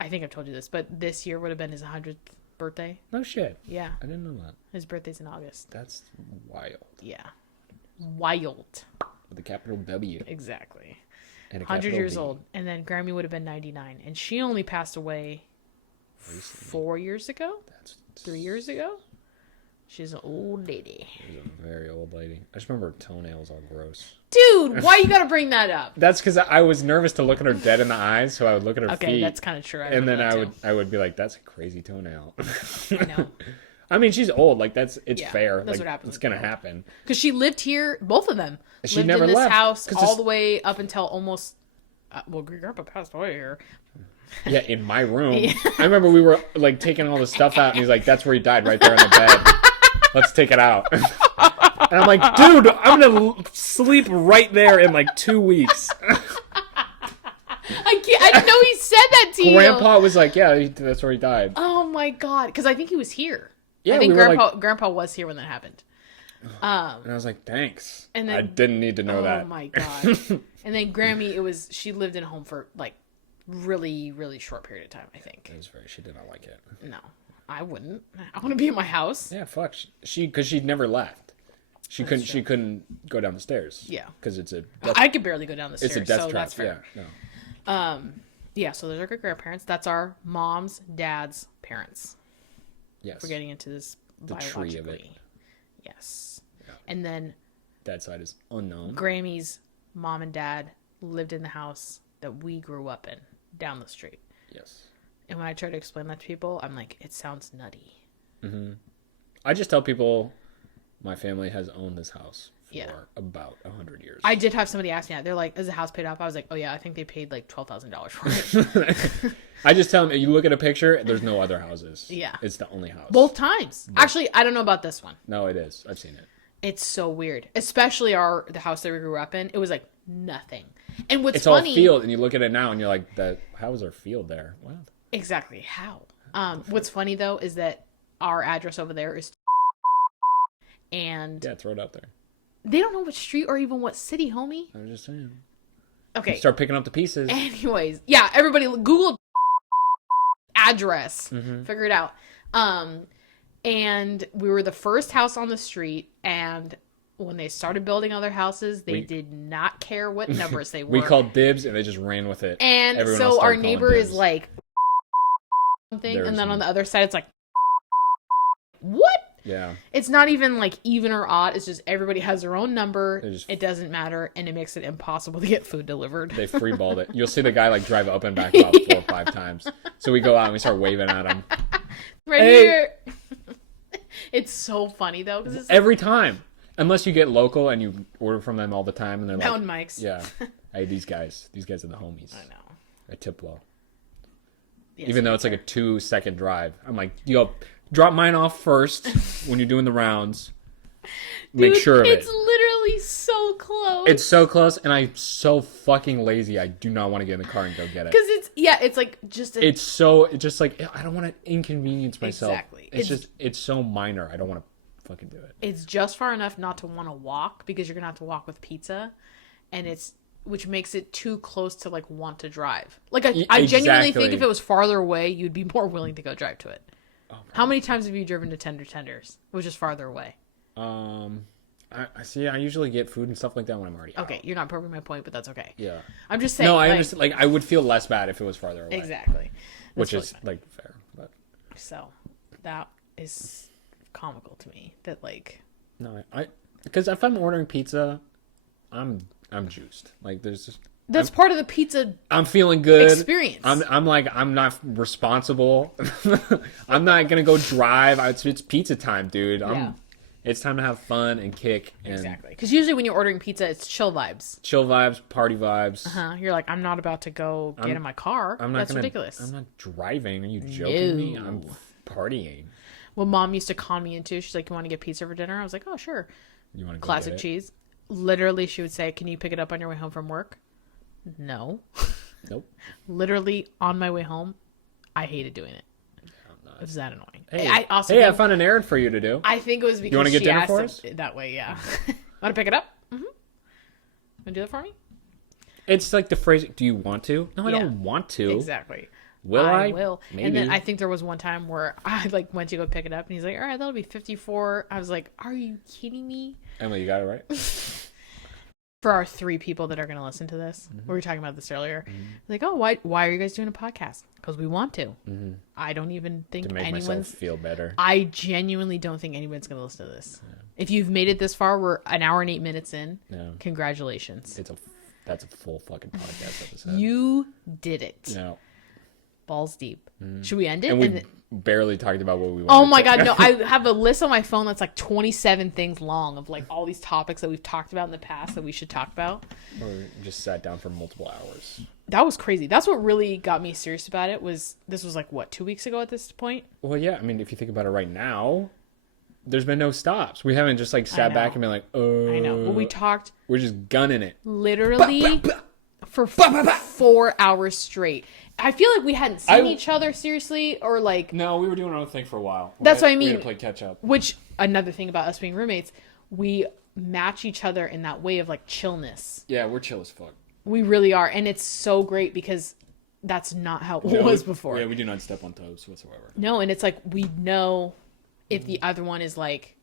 I think I've told you this, but this year would have been his 100th birthday. No shit. Yeah, I didn't know that. His birthday's in August. That's wild. Yeah, wild. With a capital W. Exactly. And 100 years old, and then Grammy would have been 99, and she only passed away recently. 4 years ago. 3 years ago. She's an old lady. She's a very old lady. I just remember her toenails all gross. Dude, why you gotta bring that up? That's because I was nervous to look at her dead in the eyes, so I would look at her feet. Okay, that's kind of true. And then I would be like, "That's a crazy toenail." I know. I mean, she's old. Like it's fair. That's like, what happens. It's gonna happen. Because she lived here. Both of them she lived never in this left. house all the way up until almost. Well, Grandpa passed away here. Yeah, in my room. I remember we were like taking all the stuff out, and he's like, "That's where he died, right there in the bed. Let's take it out." And I'm like, "Dude, I'm gonna sleep right there in like 2 weeks." I didn't know he said that to you. Grandpa was like, "Yeah, that's where he died." Oh my god! Because I think he was here. Yeah, I think Grandpa was here when that happened. And I was like, "Thanks." And then, I didn't need to know that. Oh my god! And then Grammy, she lived in a home for like really, really short period of time. I think. She did not like it. No, I wouldn't. I want to be in my house. Yeah, fuck. Because she'd never left. She couldn't go down the stairs. Yeah, because I could barely go down the stairs. It's a death so trap. That's fair. Yeah. No. Yeah. So there's our great grandparents. That's our mom's dad's parents. Yes. We're getting into this the biologically. Tree of it. Yes. Yeah. And then dad's side is unknown. Grammy's mom and dad lived in the house that we grew up in down the street. Yes. And when I try to explain that to people, I'm like, it sounds nutty. Mm-hmm. I just tell people my family has owned this house for about 100 years. I did have somebody ask me that. They're like, is the house paid off? I was like, oh yeah, I think they paid like $12,000 for it. I just tell them, you look at a picture, there's no other houses. Yeah. It's the only house. Both times. Actually, I don't know about this one. No, it is. I've seen it. It's so weird. Especially the house that we grew up in. It was like nothing. And what's it's funny... all field, and you look at it now, and you're like, how is our field there? Wow. Exactly. How? What's funny, though, is that our address over there is... And... Yeah, throw it out there. They don't know what street or even what city, homie. I was just saying. Okay. Start picking up the pieces. Anyways. Yeah, everybody Google address. Mm-hmm. Figure it out. And we were the first house on the street, and when they started building other houses, they did not care what numbers they were. We called dibs, and they just ran with it. And so our neighbor is like something, and then on the other side, it's like, what? Yeah. It's not even like even or odd. It's just everybody has their own number. It doesn't matter, and it makes it impossible to get food delivered. They freeballed it. You'll see the guy like drive up and back about 4 or 5 times. So we go out and we start waving at him. Right here. It's so funny though, because every time, unless you get local and you order from them all the time, and they're Mountain Mike's. Yeah, hey, these guys are the homies. I know. I tip well. Yes, even though it's like a 2-second drive, I'm like, yo, drop mine off first when you're doing the rounds. Make sure of it. It's literally literally so close. It's so close, and I'm so fucking lazy. I do not want to get in the car and go get it. Because it's like just... It's just like, I don't want to inconvenience myself. Exactly. It's so minor. I don't want to fucking do it. It's just far enough not to want to walk, because you're going to have to walk with pizza, and which makes it too close to like want to drive. Like I genuinely think if it was farther away, you'd be more willing to go drive to it. Oh, how many times have you driven to Tenders, which is farther away? I see. I usually get food and stuff like that when I'm already out. Okay, you're not proving my point, but that's okay. Yeah, I'm just saying. No, I understand. Like, I would feel less bad if it was farther away. Exactly. Which is like fair, but so that is comical to me. That like no, because if I'm ordering pizza, I'm juiced. Like there's just. That's part of the pizza. I'm feeling good. Experience. I'm like, I'm not responsible. I'm not gonna go drive. It's pizza time, dude. It's time to have fun and kick. Exactly. Because usually when you're ordering pizza, it's chill vibes. Chill vibes, party vibes. You're like, I'm not about to go get in my car. That's ridiculous. I'm not driving. Are you joking me? I'm partying. Well, Mom used to con me into. She's like, you want to get pizza for dinner? I was like, oh, sure. You want to go Classic get it? cheese. Literally, she would say, can you pick it up on your way home from work? No. Nope. Literally on my way home, I hated doing it. It was that annoying. Hey, I found an errand for you to do. I think it was because you want to get she dinner asked for us? That way, yeah. Want to pick it up? Mm-hmm. Want to do that for me? It's like the phrase, do you want to? No, I don't want to. Exactly. Will I? Will. Maybe. And then I think there was one time where I like went to go pick it up, and he's like, all right, that'll be $54. I was like, are you kidding me? Emily, you got it right? For our 3 people that are going to listen to this, we were talking about this earlier. Like, oh, why are you guys doing a podcast? Because we want to. I don't even think to make myself feel better. I genuinely don't think anyone's going to listen to this. Yeah. If you've made it this far, we're an hour and 8 minutes in. Yeah. Congratulations. That's a full fucking podcast episode. You did it. Yeah. Balls deep. Should we end it? And we barely talked about what we wanted. Oh my god, no. I have a list on my phone that's like 27 things long of like all these topics that we've talked about in the past that we should talk about. Or just sat down for multiple hours. That was crazy. That's what really got me serious about it. This was like, what, 2 weeks ago at this point? Well, yeah. I mean, if you think about it right now, there's been no stops. We haven't just like sat back and been like, oh. I know. But we talked. We're just gunning it. Literally for 4 hours straight. I feel like we hadn't seen each other seriously, or like... No, we were doing our own thing for a while. That's what I mean. We had to play catch up. Which, another thing about us being roommates, we match each other in that way of like chillness. Yeah, we're chill as fuck. We really are. And it's so great because that's not how it was before. Yeah, we do not step on toes whatsoever. No, and it's like we know if the other one is like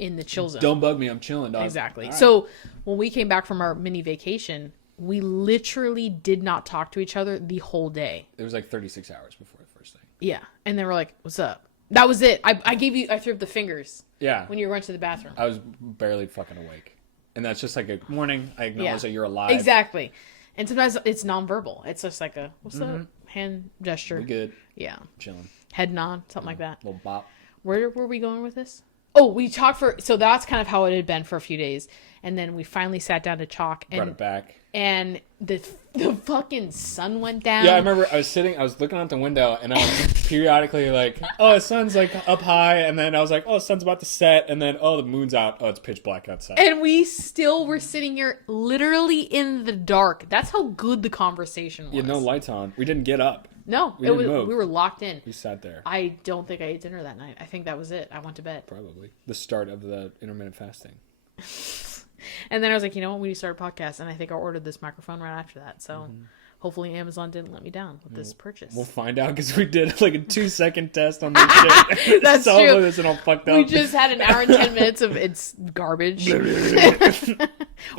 in the chill zone. Don't bug me, I'm chilling, dog. Exactly. Right. So when we came back from our mini vacation... We literally did not talk to each other the whole day. It was like 36 hours before the first thing. Yeah. And then we're like, what's up? That was it. I threw up the fingers. Yeah. When you went to the bathroom. I was barely fucking awake. And that's just like a morning. I acknowledge that you're alive. Exactly. And sometimes it's nonverbal. It's just like a, what's up? Hand gesture. We good. Yeah. Chilling. Head nod. Something like that. Little bop. Where were we going with this? Oh, we talked so that's kind of how it had been for a few days. And then we finally sat down to chalk. And brought it back. And the fucking sun went down. Yeah, I remember I was looking out the window, and I was periodically like, oh, the sun's like up high, and then I was like, oh, the sun's about to set, and then, oh, the moon's out. Oh, it's pitch black outside. And we still were sitting here literally in the dark. That's how good the conversation was. Yeah, no lights on. We didn't get up. No, we were locked in. We sat there. I don't think I ate dinner that night. I think that was it. I went to bed. Probably. The start of the intermittent fasting. And then I was like, you know what? We need to start a podcast. And I think I ordered this microphone right after that. So hopefully Amazon didn't let me down with this purchase. We'll find out because we did like a 2-second test on this shit. That's true. This and all fucked up. We just had an hour and 10 minutes of it's garbage. Or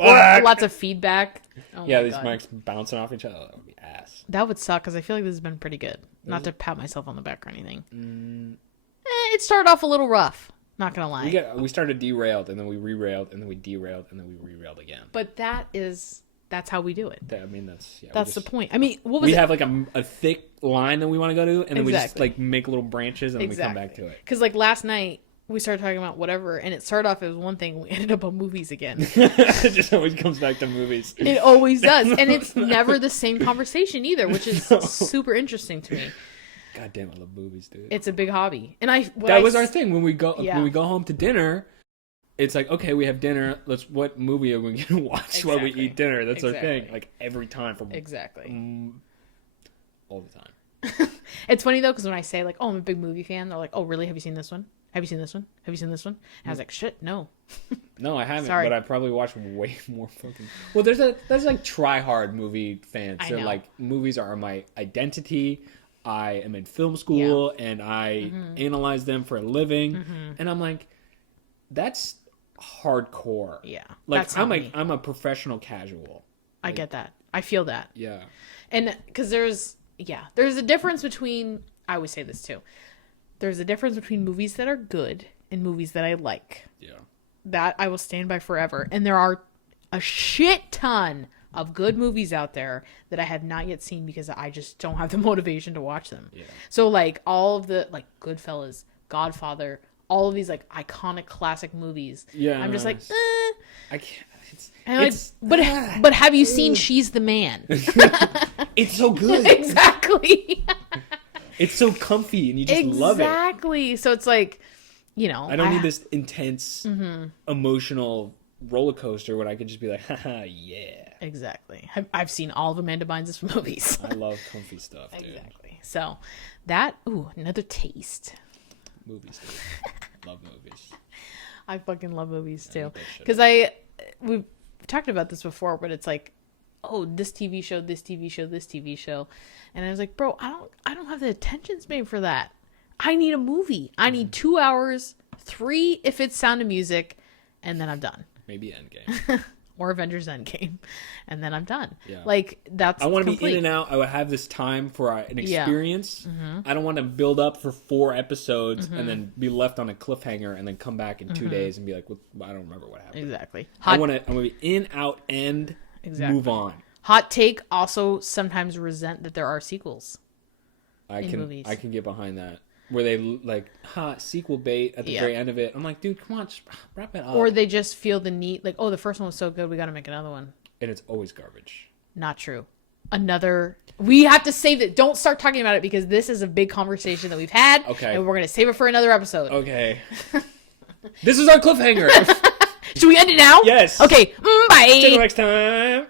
lots of feedback. Oh yeah, these mics bouncing off each other. That would be ass. That would suck because I feel like this has been pretty good. Not to pat myself on the back or anything. It started off a little rough. Not gonna lie. We started derailed, and then we re-railed, and then we derailed, and then we re-railed again. But that's how we do it. I mean, that's the point. I mean, what was we have like a thick line that we want to go to, and then we just like make little branches, and then we come back to it. Because like last night, we started talking about whatever, and it started off as one thing. We ended up on movies again. It just always comes back to movies. It always does, and it's never the same conversation either, which is super interesting to me. God damn, I love movies, dude. It's a big hobby, and that was our thing when we go home to dinner. it's like, okay, we have dinner. What movie are we going to watch while we eat dinner? That's our thing. Like every time from all the time. It's funny though, because when I say like, oh, I'm a big movie fan, they're like, oh, really? Have you seen this one? Have you seen this one? Have you seen this one? And I was like, shit, no. No, I haven't. Sorry. But I probably watched way more fucking. Well, there's like try hard movie fans. They're like, movies are my identity. I am in film school and I analyze them for a living, and I'm like, that's hardcore. Yeah, like I'm a professional casual. I get that. I feel that. Yeah, and because there's a difference between. I always say this too. There's a difference between movies that are good and movies that I like. Yeah, that I will stand by forever. And there are a shit ton of good movies out there that I have not yet seen because I just don't have the motivation to watch them. Yeah. So like all of the like Goodfellas, Godfather, all of these like iconic classic movies. Yeah. I'm just like, I can't. But have you seen She's the Man? It's so good. Exactly. It's so comfy and you just love it. Exactly. So it's like, you know, I don't need this intense emotional roller coaster when I could just be like, haha, yeah. Exactly. I've seen all of Amanda Bynes' movies. I love comfy stuff, dude. Exactly. So that, another taste. Movies, dude. Love movies. I fucking love movies too. Because we've talked about this before, but it's like, oh, this TV show, this TV show, this TV show. And I was like, bro, I don't have the attention span for that. I need a movie. I need 2 hours, 3 if it's Sound of Music, and then I'm done. Maybe Endgame. Or Avengers Endgame. And then I'm done. Yeah. Like, that's I want to be in and out. I would have this time for an experience. Yeah. I don't want to build up for 4 episodes and then be left on a cliffhanger and then come back in 2 days and be like, I don't remember what happened. Exactly. I want to be in, out, end, move on. Hot take, also sometimes resent that there are sequels. I can get behind that. Where they like sequel bait at the very end of it. I'm like, dude, come on, just wrap it up. Or they just feel the need, like, oh, the first one was so good, we got to make another one. And it's always garbage. Not true. We have to save it. Don't start talking about it because this is a big conversation that we've had. Okay. And we're going to save it for another episode. Okay. This is our cliffhanger. Should we end it now? Yes. Okay. Bye. See you next time.